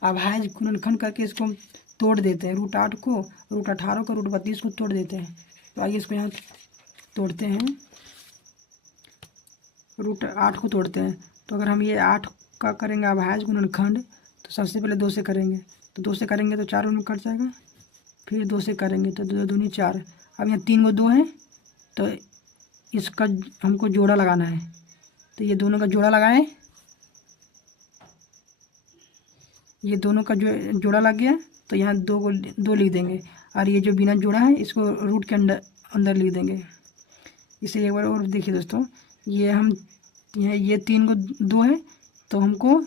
अभाज्य गुणनखंड करके इसको हम तोड़ देते हैं, √8 को, √18 को, √32 को तोड़ देते हैं। तो आइए इसको यहाँ तोड़ते हैं, √8 को तोड़ते हैं। तो अगर हम ये 8 का करेंगे अभाज्य गुणनखंड, तो सबसे पहले 2 से करेंगे, तो 2 से करेंगे तो 4 में कट जाएगा, फिर 2 से करेंगे तो 2 दूनी 4। अब यहाँ 3 को 2 है, तो इसका हमको जोड़ा लगाना है, तो ये दोनों का जोड़ा लगाएं, ये दोनों का जो जोड़ा लग गया, तो यहाँ 2 लिख देंगे, और ये जो बिना जोड़ा है इसको रूट के अंदर लिख देंगे। इसे एक बार और देखिए दोस्तों, ये 3 को 2 है, तो हमको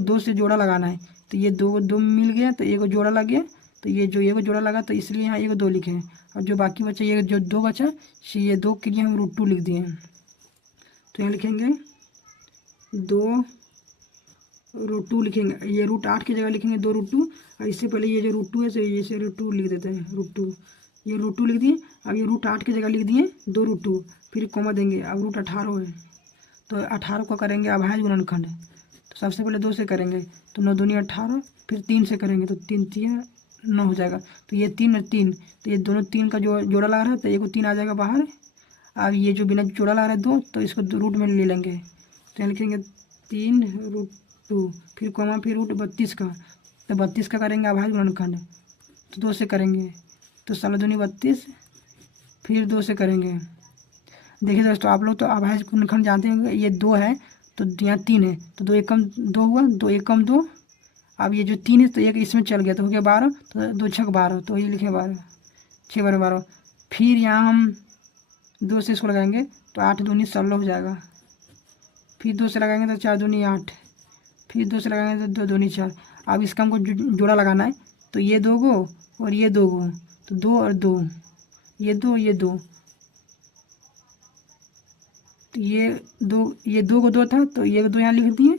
2 से जोड़ा लगाना है, तो ये 2 मिल गया, तो एक जोड़ा लग गया, तो ये जो एक जोड़ा लगा, तो इसलिए यहाँ 1 2 लिखे हैं। और जो बाकी बचा, ये जो 2 बचा, ये 2 के लिए हम √2 लिख दिए हैं। तो यहाँ लिखेंगे 2 √2 लिखेंगे, ये √8 की जगह लिखेंगे 2 √2, और इससे पहले ये जो √2 है, ये से √2 लिख देते हैं, √2, ये √2 लिख दिए। अब ये √8 की जगह लिख दिए 2 √2, फिर कॉमा देंगे। अब √18 है, तो 18 को करेंगे अभाज्य गुणनखंड, तो सबसे पहले 2 से करेंगे, तो 9 दूनी 18, फिर 3 से करेंगे, तो 3 3 9 हो जाएगा। तो ये 3 और 3, तो ये दोनों 3 का जो जोड़ा लगा रहा है, तो एक 3 आ जाएगा बाहर। अब ये जो बिना जोड़ा लगा रहा है 2, तो इसको रूट में ले लेंगे, तो यहाँ लिखेंगे 3 √2, फिर कॉमा, फिर √32 का, तो 32 का करेंगे अभाज्य गुणनखंड, तो 2 से करेंगे, तो 16 दूनी 32, फिर 2 से करेंगे। देखिए दोस्तों, आप लोग तो अभाज्य गुणनखंड जानते होंगे, ये 2 है, तो यहाँ 3 है, तो 2 एकम 2 हुआ, 2 एकम 2। अब ये जो 3 है, तो एक इसमें चल गया, तो हो गया 12, तो 2 6 12, तो ये लिखे 12, 6 12 12। फिर यहाँ हम 2 से इसको लगाएंगे, तो 8 दूनी 16 हो जाएगा, फिर 2 से लगाएंगे तो 4 दूनी 8, फिर 2 से लगाएंगे तो 2 दूनी 4। अब इसका हमको जोड़ा लगाना है, तो ये 2 गो और ये 2 गो, तो 2 और 2, ये 2 ये 2, तो ये 2 को 2 था, तो ये 2 यहाँ लिख दिए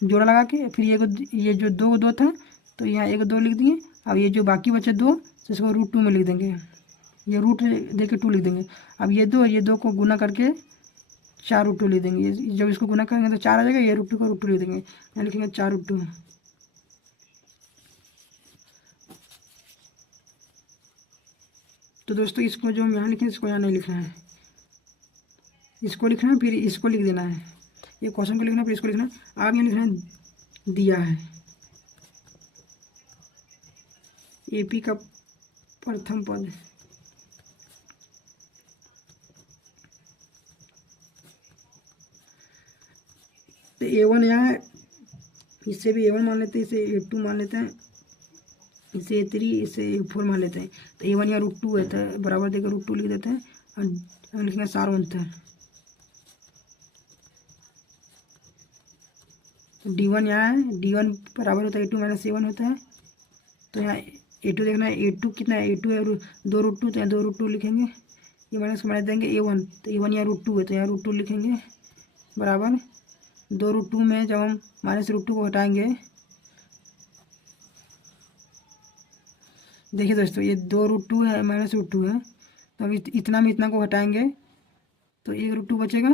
जोड़ा लगा के, फिर ये जो 2 को 2 था, तो यहाँ 1 2 लिख दिए। अब ये जो बाकी बचे 2, तो इसको √2 में लिख देंगे, ये रूट दे के 2 लिख देंगे। अब ये 2 को गुना करके 4 √2 लिख देंगे, जब इसको गुना करेंगे तो 4 आ जाएगा, ये √2 को √2 लिख देंगे, यहाँ लिखेंगे 4 √2। तो दोस्तों इसको जो हम यहाँ लिखें, इसको यहाँ नहीं लिखना है, इसको लिखना है, फिर इसको लिख देना है, ये क्वेश्चन को लिखना है, फिर इसको लिखना है। आप यहाँ लिखना है दिया है AP का प्रथम पद, तो A1 यहाँ है, इससे भी A1 मान लेते हैं, इसे A2 मान लेते हैं, इसे A3, इसे A4 मान लेते हैं। तो A1 यहाँ √2 है, तो बराबर देकर √2 लिख देते हैं, और लिखेंगे सारवंतर। D1 यहाँ है, D1 बराबर होता है A2 - A1 होता है, तो यहाँ A2 देखना है, A2 कितना है, A2 है 2 √2, तो यहाँ 2 √2 लिखेंगे। ये माइनस को माइनस देंगे A1, तो A1 यहाँ √2 है, तो यहाँ √2 लिखेंगे बराबर 2 √2 में जब हम -√2 को हटाएंगे, देखिए दोस्तों ये 2 √2 है -√2 है, तो हम इतना में इतना को हटाएंगे तो 1 √2 बचेगा,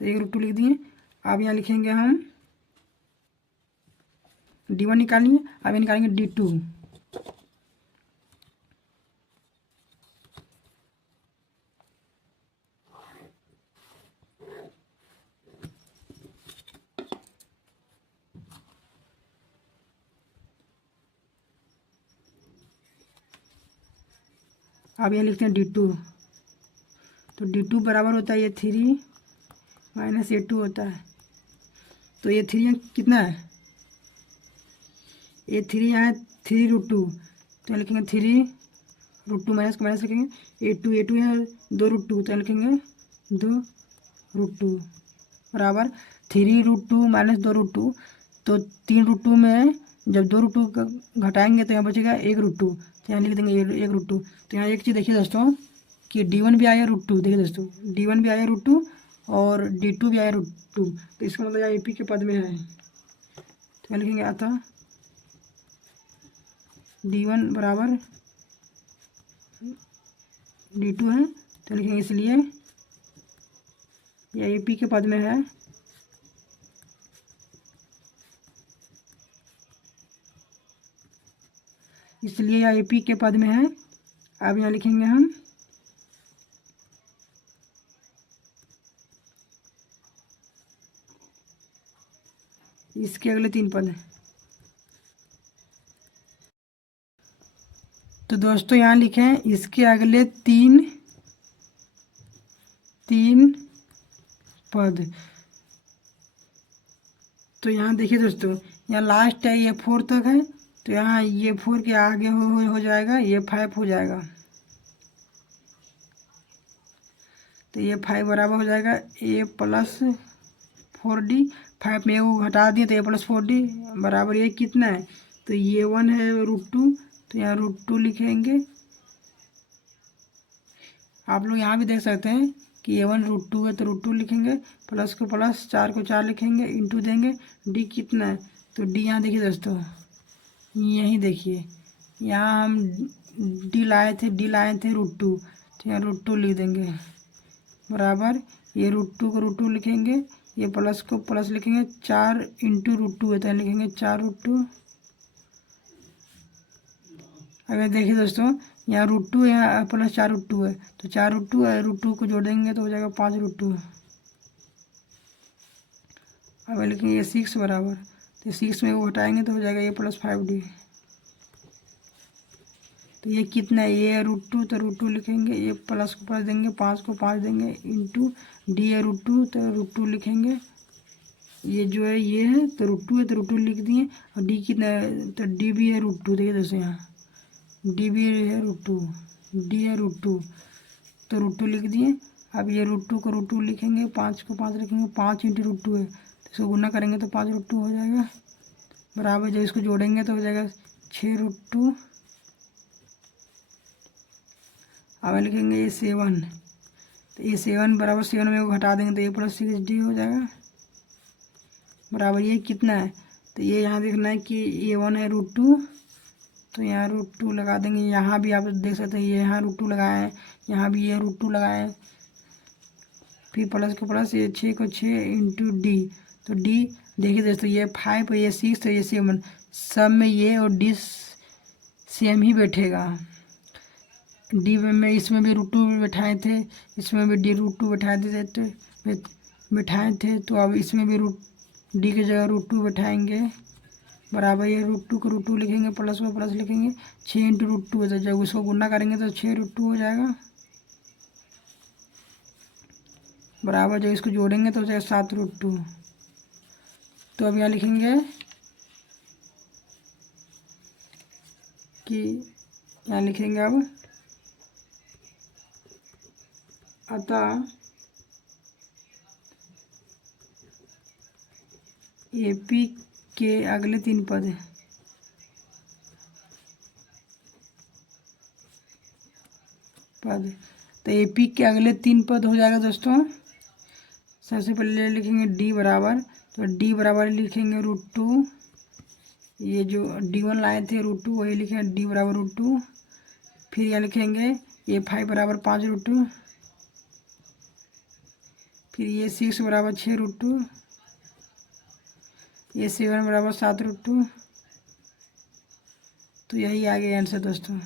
तो 1 √2 लिख दिए। अब यहाँ लिखेंगे हम D1 निकालिए, अब निकालेंगे D2, अब यहाँ लिखते हैं D2, तो D2 बराबर होता है ये 3 - A2 होता है, तो ये 3 यहाँ कितना है, ये 3 यहाँ है 3 √2, तो यहाँ लिखेंगे 3 √2 माइनस को माइनस लिखेंगे A2 यहाँ 2 √2, तो यहाँ लिखेंगे 2 √2 बराबर 3 √2 माइनस 2 √2, तो 3 √2 में जब 2 √2 का घटाएंगे तो यहाँ बचेगा 1 √2, तो यहाँ लिख देंगे 1 √2। तो यहाँ एक चीज़ देखिए दोस्तों कि D1 भी आया √2, देखिए दोस्तों D1 भी आया √2 और D2 भी आया √2, तो इसका मतलब यहाँ AP के पद में है, तो यहाँ लिखेंगे अतः D1 बराबर D2 है, तो लिखेंगे इसलिए यह AP के पद में है, इसलिए यह AP के पद में है। अब यहाँ लिखेंगे हम इसके अगले 3 पद, तो दोस्तों यहाँ लिखें इसके अगले तीन पद, तो यहाँ देखिए दोस्तों यहाँ लास्ट है ये 4 तक है, तो यहाँ ये 4 के आगे हो जाएगा ये 5 हो जाएगा, तो ये 5 बराबर हो जाएगा A + 4D, 5 में वो घटा दिए तो A + 4D बराबर ये कितना है, तो ये 1 है √2, तो यहाँ √2 लिखेंगे। आप लोग यहाँ भी देख सकते हैं कि ये 1 √2 है तो √2 लिखेंगे, प्लस को प्लस 4 को 4 लिखेंगे, इंटू देंगे D कितना है, तो D यहाँ देखिए दोस्तों यहीं देखिए यहाँ हम D लाए थे √2, तो यहाँ √2 लिख देंगे बराबर ये √2 को √2 लिखेंगे, ये प्लस को प्लस लिखेंगे, 4 × √2 है तो लिखेंगे 4 √2। अगर देखिए दोस्तों यहाँ √2 यहाँ प्लस 4 √2 है, तो 4 √2 है, √2 को जोड़ेंगे तो हो जाएगा 5 √2। अब लिखेंगे ये 6 बराबर, तो 6 में वो हटाएंगे तो हो जाएगा ये + 5D, तो ये कितना है ये √2, तो √2 लिखेंगे, ये प्लस को प्लस देंगे, 5 को 5 देंगे, इंटू D है √2, तो √2 लिखेंगे, ये जो है ये है तो √2 है तो √2 लिख दिए, और D कितना है तो D भी है √2, देखिए दोस्तों यहाँ D भी है √2, D है √2, तो √2 लिख दिए। अब ये √2 को √2 लिखेंगे, 5 को 5 लिखेंगे, 5 × √2 है तो इसको गुना करेंगे तो 5 √2 हो जाएगा बराबर, जब इसको जोड़ेंगे तो हो जाएगा 6 √2। अब लिखेंगे ये 7, तो ये 7 बराबर 7 में वो घटा देंगे तो ये + 6D हो जाएगा बराबर ये कितना है, तो ये यहाँ देखना है कि ये 1 है √2, तो यहाँ √2 लगा देंगे, यहाँ भी आप देख सकते हैं ये यहाँ √2 लगाए हैं, यहाँ भी ये √2 लगाए हैं, फिर प्लस को प्लस ये 6 को 6 इंटू D, तो D देखिए दोस्तों ये 5 ये 6 तो ये 7, सब में ये और D सेम ही बैठेगा, D में इसमें भी √2 बैठाए थे, इसमें भी D √2 बैठाए थे, तो अब इसमें भी D की जगह √2 बैठाएंगे बराबर ये √2 को √2 लिखेंगे, प्लस को प्लस लिखेंगे, 6 × √2 है तो जब उसको गुना करेंगे तो 6 √2 हो जाएगा बराबर, जब इसको जोड़ेंगे तो हो जाएगा 7 √2। तो अब यहाँ लिखेंगे कि यहाँ लिखेंगे अब अतः AP के अगले 3 पद पद। तो AP के अगले 3 पद हो जाएगा दोस्तों। सबसे पहले लिखेंगे D बराबर, तो D बराबर लिखेंगे √2, ये जो D1 लाए थे √2 वही लिखेंगे D बराबर √2। फिर यहाँ लिखेंगे ये 5 बराबर 5 √2, फिर ये 6 बराबर 6 √2, ये 7 बराबर 7 √2। तो यही आ गया आंसर दोस्तों।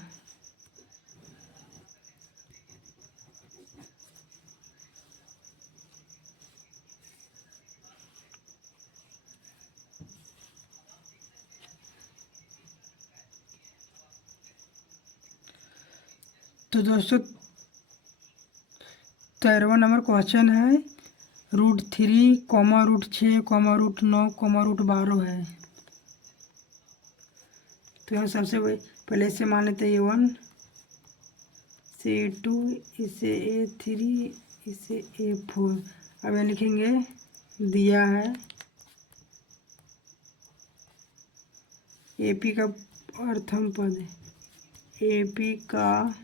तो दोस्तों 13वां नंबर क्वेश्चन है √3, √6, √9, √12 है। तो यहाँ सबसे पहले इसे मान लेते हैं A1, इसे A2, इसे A3, इसे A4। अब यहाँ लिखेंगे दिया है AP का प्रथम पद, AP का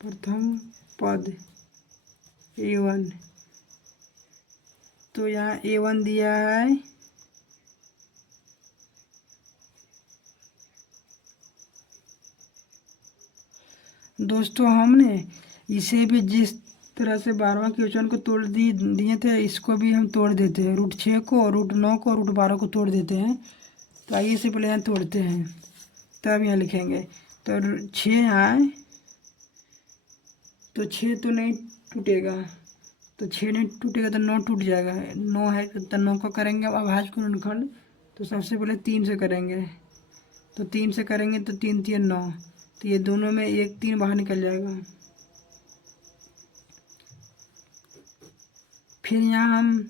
प्रथम पद A1। तो यहाँ A1 दिया है दोस्तों। हमने इसे भी जिस तरह से 12वां क्वेश्चन को तोड़ दिए थे, इसको भी हम तोड़ देते हैं। √6 को, √9 को, √12 को तोड़ देते हैं। तो आइए इसे पहले यहाँ तोड़ते हैं, तब यहाँ लिखेंगे। तो 6 यहाँ, तो 6 तो नहीं टूटेगा, तो 6 नहीं टूटेगा तो 9 टूट जाएगा। 9 है तो 9 का करेंगे अब अभाज्य गुणनखंड। तो सबसे पहले 3 से करेंगे, तो 3 से करेंगे तो 3 3 9, तो ये दोनों में 1 3 बाहर निकल जाएगा। फिर यहाँ हम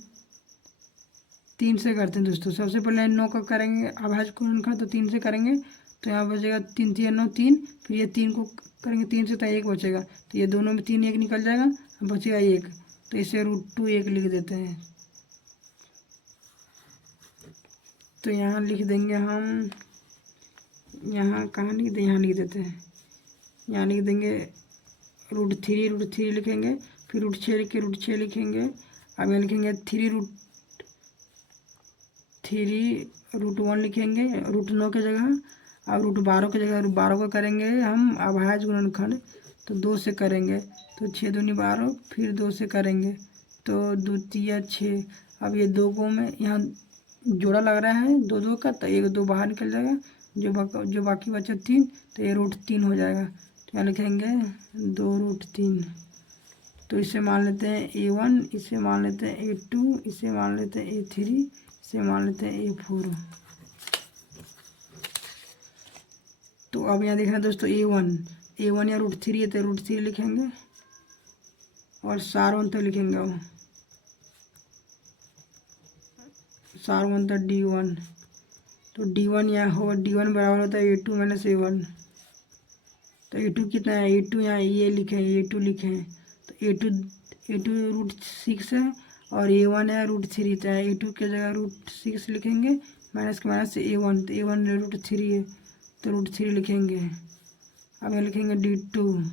3 से करते हैं दोस्तों। सबसे पहले 9 का करेंगे अभाज्य गुणनखंड, तो 3 से करेंगे तो यहाँ बचेगा 3 3 9 3। फिर ये 3 को करेंगे 3 से तो 1 बचेगा, तो ये दोनों में 3 1 निकल जाएगा, बचेगा 1। तो इसे √2 1 लिख देते हैं। तो यहाँ लिख देंगे हम, यहाँ कहाँ लिख दें, यहाँ लिख देते हैं। यहाँ लिख देंगे √3 लिखेंगे, फिर √6 लिख के √6 लिखेंगे। अब यहाँ लिखेंगे 3√1 लिखेंगे √9 की जगह। अब √12 की जगह √12 का करेंगे हम अभाज्य गुणनखंड, तो 2 से करेंगे, तो 6 दूनी 12, फिर 2 से करेंगे तो 2 3 6। अब ये 2 को में यहाँ जोड़ा लग रहा है 2 2 का, तो 1 2 बाहर निकल जाएगा, जो बाकी बचा 3, तो ये √3 हो जाएगा। तो यहाँ लिखेंगे 2√3। तो इसे मान लेते हैं A1, इसे मान लेते हैं A2, इसे मान लेते हैं A3, इसे मान लेते हैं A4। तो अब यहाँ देखना दोस्तों A1 या √3 है तो √3 लिखेंगे और सारवन तो लिखेंगे सारवन तो D1। तो D1 यहाँ होगा, D1 बराबर होता है A2 - A1। तो A2 कितना है, A2 यहाँ ये लिखे हैं, A2 लिखे हैं, तो A2 √6 है और A1 है √3। तो A2 की जगह √6 लिखेंगे, माइनस के माइनस A1, तो A1 √3 है तो √3 लिखेंगे। अब यहाँ लिखेंगे D2।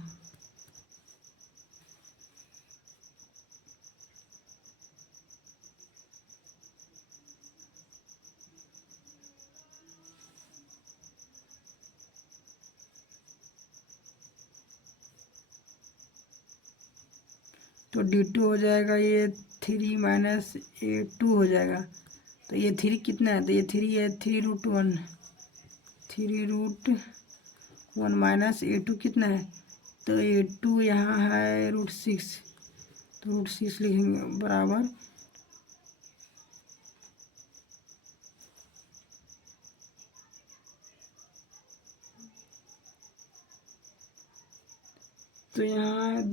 तो D2 हो जाएगा ये 3 - A2 हो जाएगा। तो ये 3 कितना है, तो ये 3 है 3√1, 3√1 माइनस A2 कितना है, तो A2 यहाँ है √6, तो √6 लिखेंगे बराबर। तो यहाँ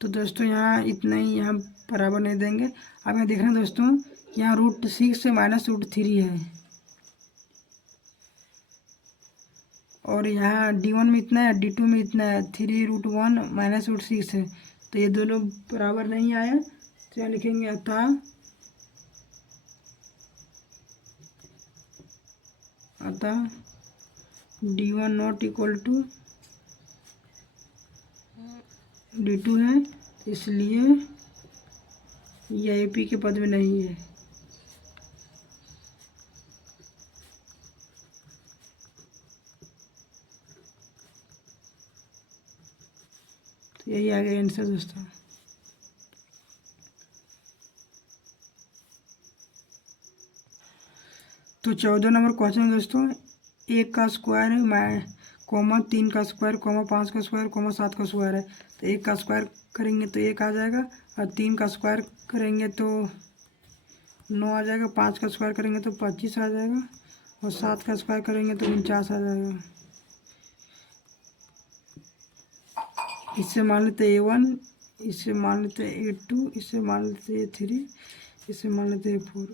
दोस्तों यहाँ इतना ही, यहाँ बराबर नहीं देंगे। अब यहाँ देख रहे हैं दोस्तों, यहाँ √6 से माइनस √3 है और यहाँ D1 में इतना है, D2 में इतना है, 3√1 माइनस √6 है, तो ये दोनों बराबर नहीं आया। तो यहाँ लिखेंगे अतः अतः D1 not equal to D2 है, इसलिए यह AP के पद में नहीं है। तो यही आ गया आंसर दोस्तों। तो 14 नंबर क्वेश्चन है दोस्तों, 1 का स्क्वायर है कोमा 3 का स्क्वायर कोमा 5 का स्क्वायर कोमा 7 का स्क्वायर है। तो 1 का स्क्वायर करेंगे तो 1 आ जाएगा, और 3 का स्क्वायर करेंगे तो 9 आ जाएगा, 5 का स्क्वायर करेंगे तो 25 आ जाएगा, और 7 का स्क्वायर करेंगे तो 49 आ जाएगा। इससे मान लेते A1, इससे मान लेते A2, इससे मान लेते A3, इससे मान लेते A4।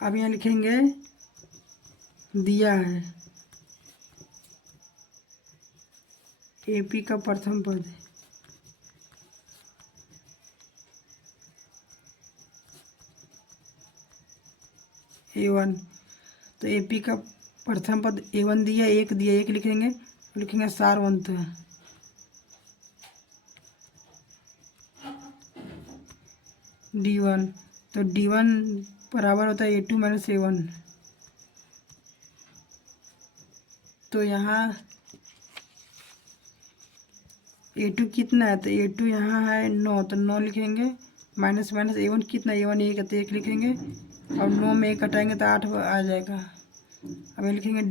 अब यहाँ लिखेंगे दिया है AP का प्रथम पद A1, तो AP का प्रथम पद A1 दिया, 1 दिया, 1 लिखेंगे सारवंत D1, तो D1 बराबर होता है A2 माइनस A1। तो यहाँ A2 कितना है, तो A2 यहाँ है 9, तो 9 लिखेंगे, माइनस माइनस A1 कितना, A1 1 है तो 1 लिखेंगे, और 9 में 1 घटाएंगे तो 8 आ जाएगा। अब ये लिखेंगे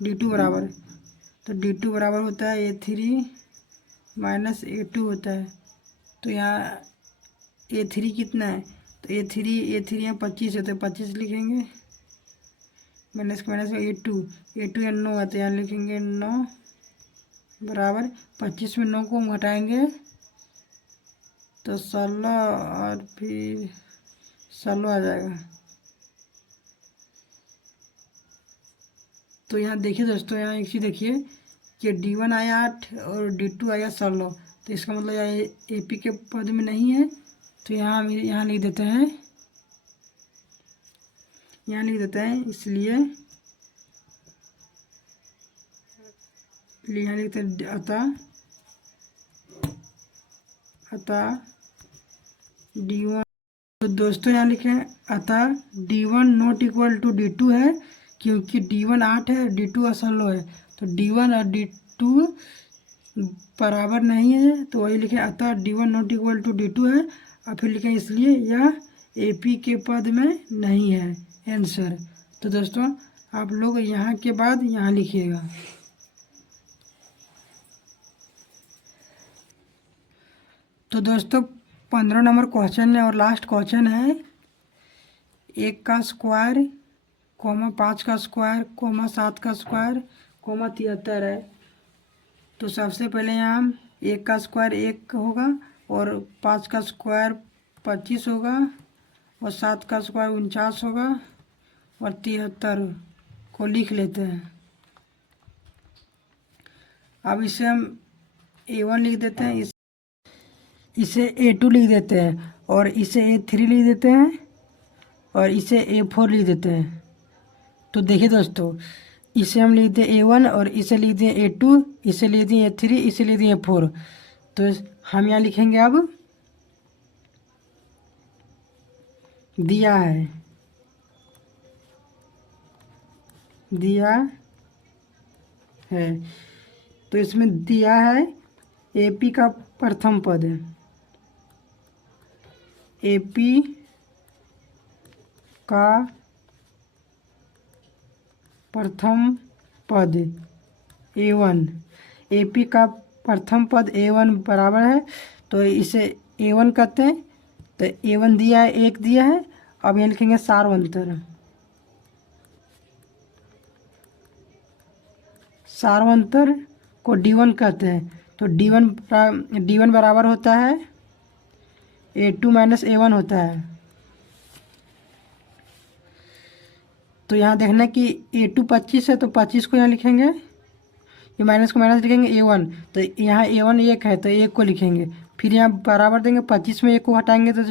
D2 बराबर, तो D2 बराबर होता है A3 माइनस A2 होता है। तो यहाँ A3 कितना है, तो A3 यहाँ 25 है, तो 25 लिखेंगे, माइनस A2 या 9 है, तो यहाँ लिखेंगे 9 बराबर 25 में 9 को हम घटाएंगे तो 16, और फिर 16 आ जाएगा। तो यहाँ देखिए दोस्तों, यहाँ एक चीज़ देखिए कि D1 आया 8 और D2 आया 16, तो इसका मतलब यह AP के पद में नहीं है। तो यहाँ लिख देते हैं, इसलिए यहाँ लिखते हैं अतः D1। तो दोस्तों यहाँ लिखे अतः D1 not equal to D2 है, क्योंकि D1 8 है, D2 16 है, तो D1 और D2 बराबर नहीं है, तो वही लिखे अतः D1 not equal to D2 है, और फिर लिखें इसलिए यह AP के पद में नहीं है आंसर। तो दोस्तों आप लोग यहाँ के बाद यहाँ लिखिएगा। तो दोस्तों 15 नंबर क्वेश्चन है और लास्ट क्वेश्चन है, 1 का स्क्वायर कोमा 5 का स्क्वायर कोमा 7 का स्क्वायर कोमा 73 है। तो सबसे पहले यहाँ 1 का स्क्वायर 1 होगा, और 5 का स्क्वायर 25 होगा, और 7 का स्क्वायर 49 होगा, और 73 को लिख लेते हैं। अब इसे हम A1 लिख देते हैं, इसे A2 लिख देते हैं, और इसे A3 लिख देते हैं, और इसे A4 लिख देते हैं। तो देखिए दोस्तों, इसे हम लिख दें A1, और इसे लिख दें A2, इसे लिख दें A3, इसे लिख दें A4। तो हम यहाँ लिखेंगे अब दिया है, तो इसमें दिया है AP का प्रथम पद है, AP का प्रथम पद A1, AP का प्रथम पद A1 बराबर है, तो इसे A1 कहते हैं। तो A1 दिया है, 1 दिया है। अब यहाँ लिखेंगे सारवंतर को D1 कहते हैं। तो D1 बराबर होता है A2 माइनस A1 होता है। तो यहाँ देखना कि A2 25 है तो 25 को यहाँ लिखेंगे, ये माइनस को माइनस लिखेंगे। A1 तो यहाँ A1 1 है तो 1 को लिखेंगे, फिर यहाँ बराबर देंगे, 25 में 1 को हटाएंगे तो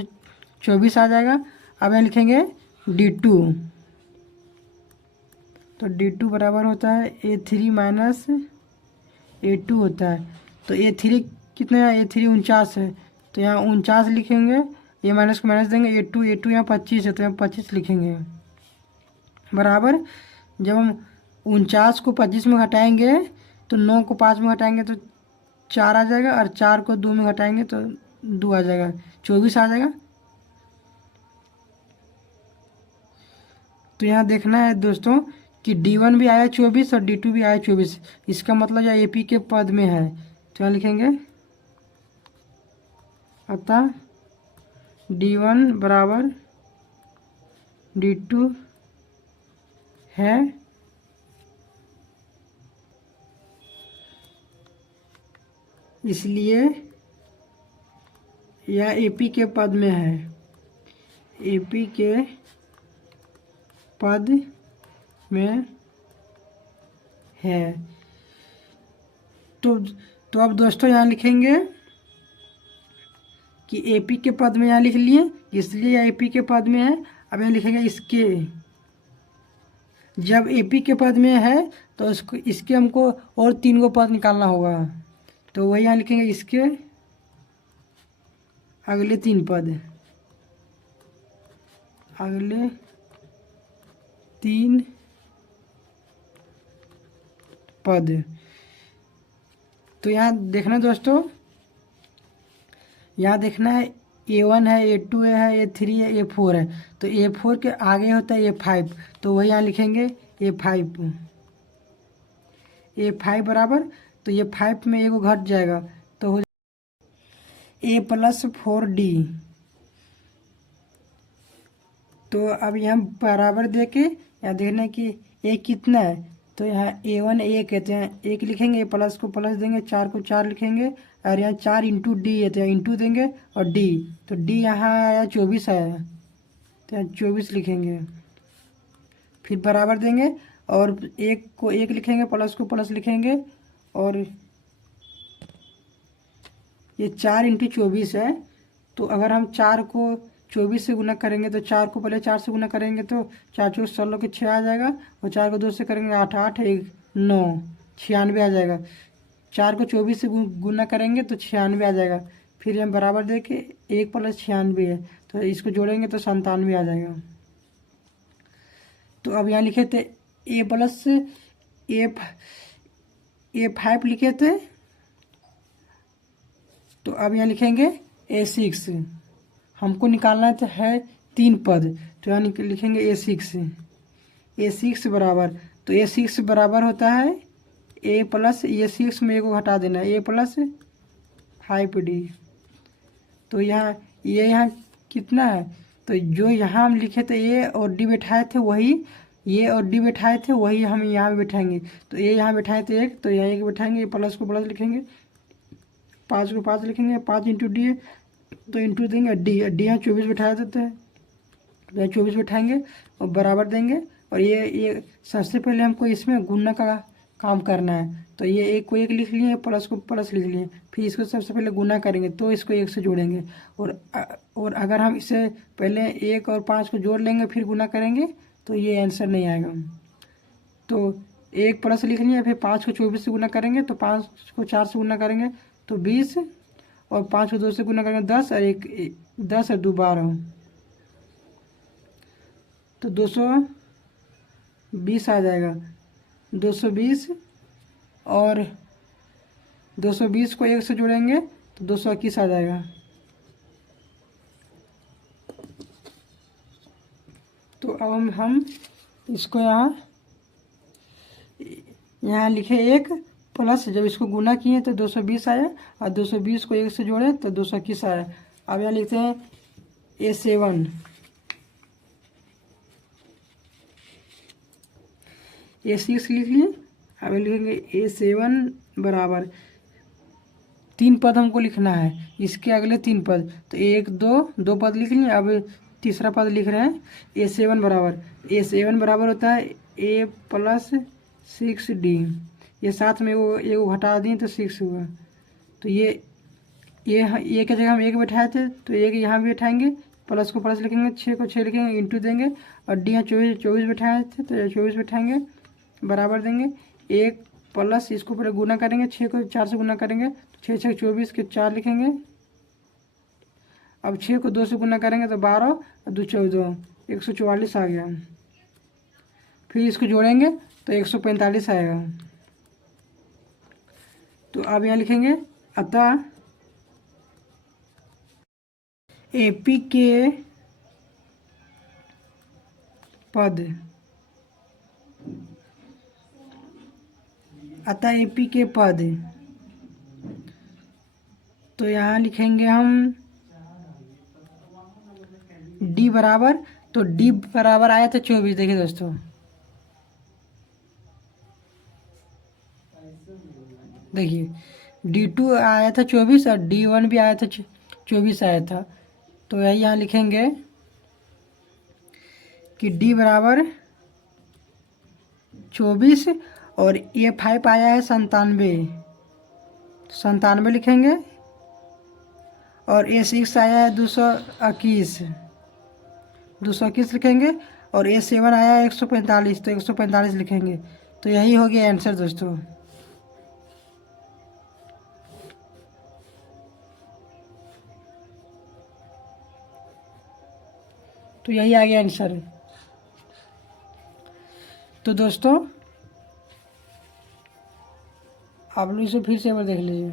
24 आ जाएगा। अब यहाँ लिखेंगे D2, तो D2 बराबर होता है A3 माइनस A2 होता है। तो A3 कितना है, A3 49 है तो यहाँ 49 लिखेंगे, ये माइनस को माइनस देंगे। A2 यहाँ 25 है तो यहाँ 25 लिखेंगे, बराबर। जब हम 49 को 25 में घटाएंगे तो 9 को 5 में घटाएंगे तो 4 आ जाएगा, और 4 को 2 में घटाएंगे तो 2 आ जाएगा, 24 आ जाएगा। तो यहाँ देखना है दोस्तों कि D1 भी आया 24 और D2 भी आया 24, इसका मतलब यह AP के पद में है। तो यहाँ लिखेंगे अतः D1 बराबर D2 है, इसलिए यह AP के पद में है, AP के पद में है। तो अब दोस्तों यहाँ लिखेंगे कि AP के पद में यहाँ लिख लिए, इसलिए यह AP के पद में है। अब यहाँ लिखेंगे इसके, जब AP के पद में है तो इसके हमको और 3 गो पद निकालना होगा, तो वही यहाँ लिखेंगे इसके अगले 3 पद, अगले 3 पद। तो यहाँ देखना दोस्तों, यहाँ देखना है A1 है, A2 है, A3 है, A4 है। तो A4 के आगे होता है A5, तो वही यहाँ लिखेंगे A5, A5 बराबर, तो ये 5 में एगो घट जाएगा तो हो A + 4D। तो अब यहाँ बराबर दे के यहाँ देखना कि A कितना है, तो यहाँ A1 1 है तो यहाँ 1 लिखेंगे, प्लस को प्लस देंगे, 4 को 4 लिखेंगे, और यहाँ 4 × D है तो यहाँ इंटू देंगे, और D, तो D यहाँ आया 24 आया तो यहाँ 24 लिखेंगे, फिर बराबर देंगे, और 1 को 1 लिखेंगे, प्लस को प्लस लिखेंगे, और ये 4 × 24 है। तो अगर हम 4 को 24 से गुना करेंगे तो 4 को पहले 4 से गुना करेंगे तो 4 × 4 16 के 6 आ जाएगा, और 4 को 2 से करेंगे 8 8 1 9 96 आ जाएगा। 4 को 24 से गुना करेंगे तो 96 आ जाएगा, फिर हम बराबर दे के 1 + 96 है तो इसको जोड़ेंगे तो 97 आ जाएगा। तो अब यहाँ लिखे थे A5 लिखे थे, तो अब यहाँ लिखेंगे A6, हमको निकालना है 3 पद, तो यहाँ लिखेंगे A6 बराबर, तो A6 बराबर होता है A + A6 में एगो घटा देना है, A + 5D। तो यहाँ कितना है, तो जो यहाँ हम लिखे थे A और D बैठाए थे वही A और D बैठाए थे वही हम यहाँ भी बैठाएंगे। तो A यहाँ बैठाए थे 1 तो यहाँ 1 बैठाएंगे, प्लस को प्लस लिखेंगे, 5 को 5 लिखेंगे, 5 × D है तो इंटू देंगे, D यहाँ 24 बैठाया देते हैं तो यहाँ 24 बैठाएंगे और बराबर देंगे। और ये सबसे पहले हमको इसमें गुणा का काम करना है, तो ये 1 को 1 लिख लिए, प्लस को प्लस लिख लिए, फिर इसको सबसे पहले गुना करेंगे तो इसको 1 से जोड़ेंगे, और अगर हम इसे पहले 1 और 5 को जोड़ लेंगे फिर गुना करेंगे तो ये आंसर नहीं आएगा। तो 1 प्लस लिख लिया, फिर 5 को 24 से गुना करेंगे तो 5 को 4 से गुना करेंगे तो 20, और 5 को 2 से गुना करेंगे 10, और 10 और 2 12, तो 220 आ जाएगा। 220 और 220 को 1 से जोड़ेंगे तो 221 आ जाएगा। तो अब हम इसको यहाँ लिखे 1 प्लस, जब इसको गुना किए तो 220 आया, और 220 को 1 से जोड़े तो 221 आया। अब यहाँ लिखते हैं A7, A6 लिख लिए। अब लिखेंगे A7 बराबर 3 पद हमको लिखना है, इसके अगले 3 पद, तो 1 2 2 पद लिख लिए। अब तीसरा पद लिख रहे हैं A7 बराबर, A7 बराबर होता है A प्लस 6D। ये साथ में वो एगो घटा दिए तो 6 हुआ। तो ये की जगह हम 1 बैठाए थे तो 1 यहाँ भी बैठाएंगे, प्लस को प्लस लिखेंगे, 6 को 6 लिखेंगे, इंटू देंगे, और डी यहाँ 24 बैठाए थे तो 24 बैठाएंगे, बराबर देंगे 1 प्लस इसको पूरा गुना करेंगे, 6 को 4 से गुना करेंगे तो 6 6 24 के 4 लिखेंगे। अब 6 को 2 से गुना करेंगे तो 12 और 2 14, 144 आ गया। फिर इसको जोड़ेंगे तो 145 आएगा। तो अब यहाँ लिखेंगे अतः एपी के पद, अतः एपी के पद, तो यहाँ लिखेंगे हम डी बराबर, तो डी बराबर आया था 24। देखिए दोस्तों, देखिए D2 आया था 24 और D1 भी आया था 24 आया था। तो यही यहाँ लिखेंगे कि D बराबर 24 और ये 5 आया है 97, 97 लिखेंगे, और A6 आया है 221, 221 लिखेंगे, और A7 आया है 145, तो 145 लिखेंगे। तो यही हो गया आंसर दोस्तों। तो यही आ गया आंसर। तो दोस्तों आप लोग इसे फिर से एक बार देख लीजिए।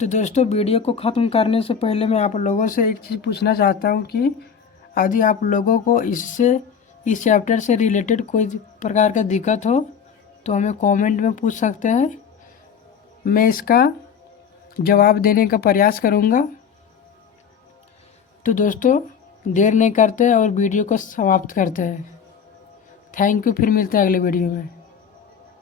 तो दोस्तों वीडियो को ख़त्म करने से पहले मैं आप लोगों से एक चीज़ पूछना चाहता हूँ कि यदि आप लोगों को इस चैप्टर से रिलेटेड कोई प्रकार का दिक्कत हो तो हमें कमेंट में पूछ सकते हैं, मैं इसका जवाब देने का प्रयास करूँगा। तो दोस्तों देर नहीं करते और वीडियो को समाप्त करते हैं। थैंक यू, फिर मिलते हैं अगले वीडियो में।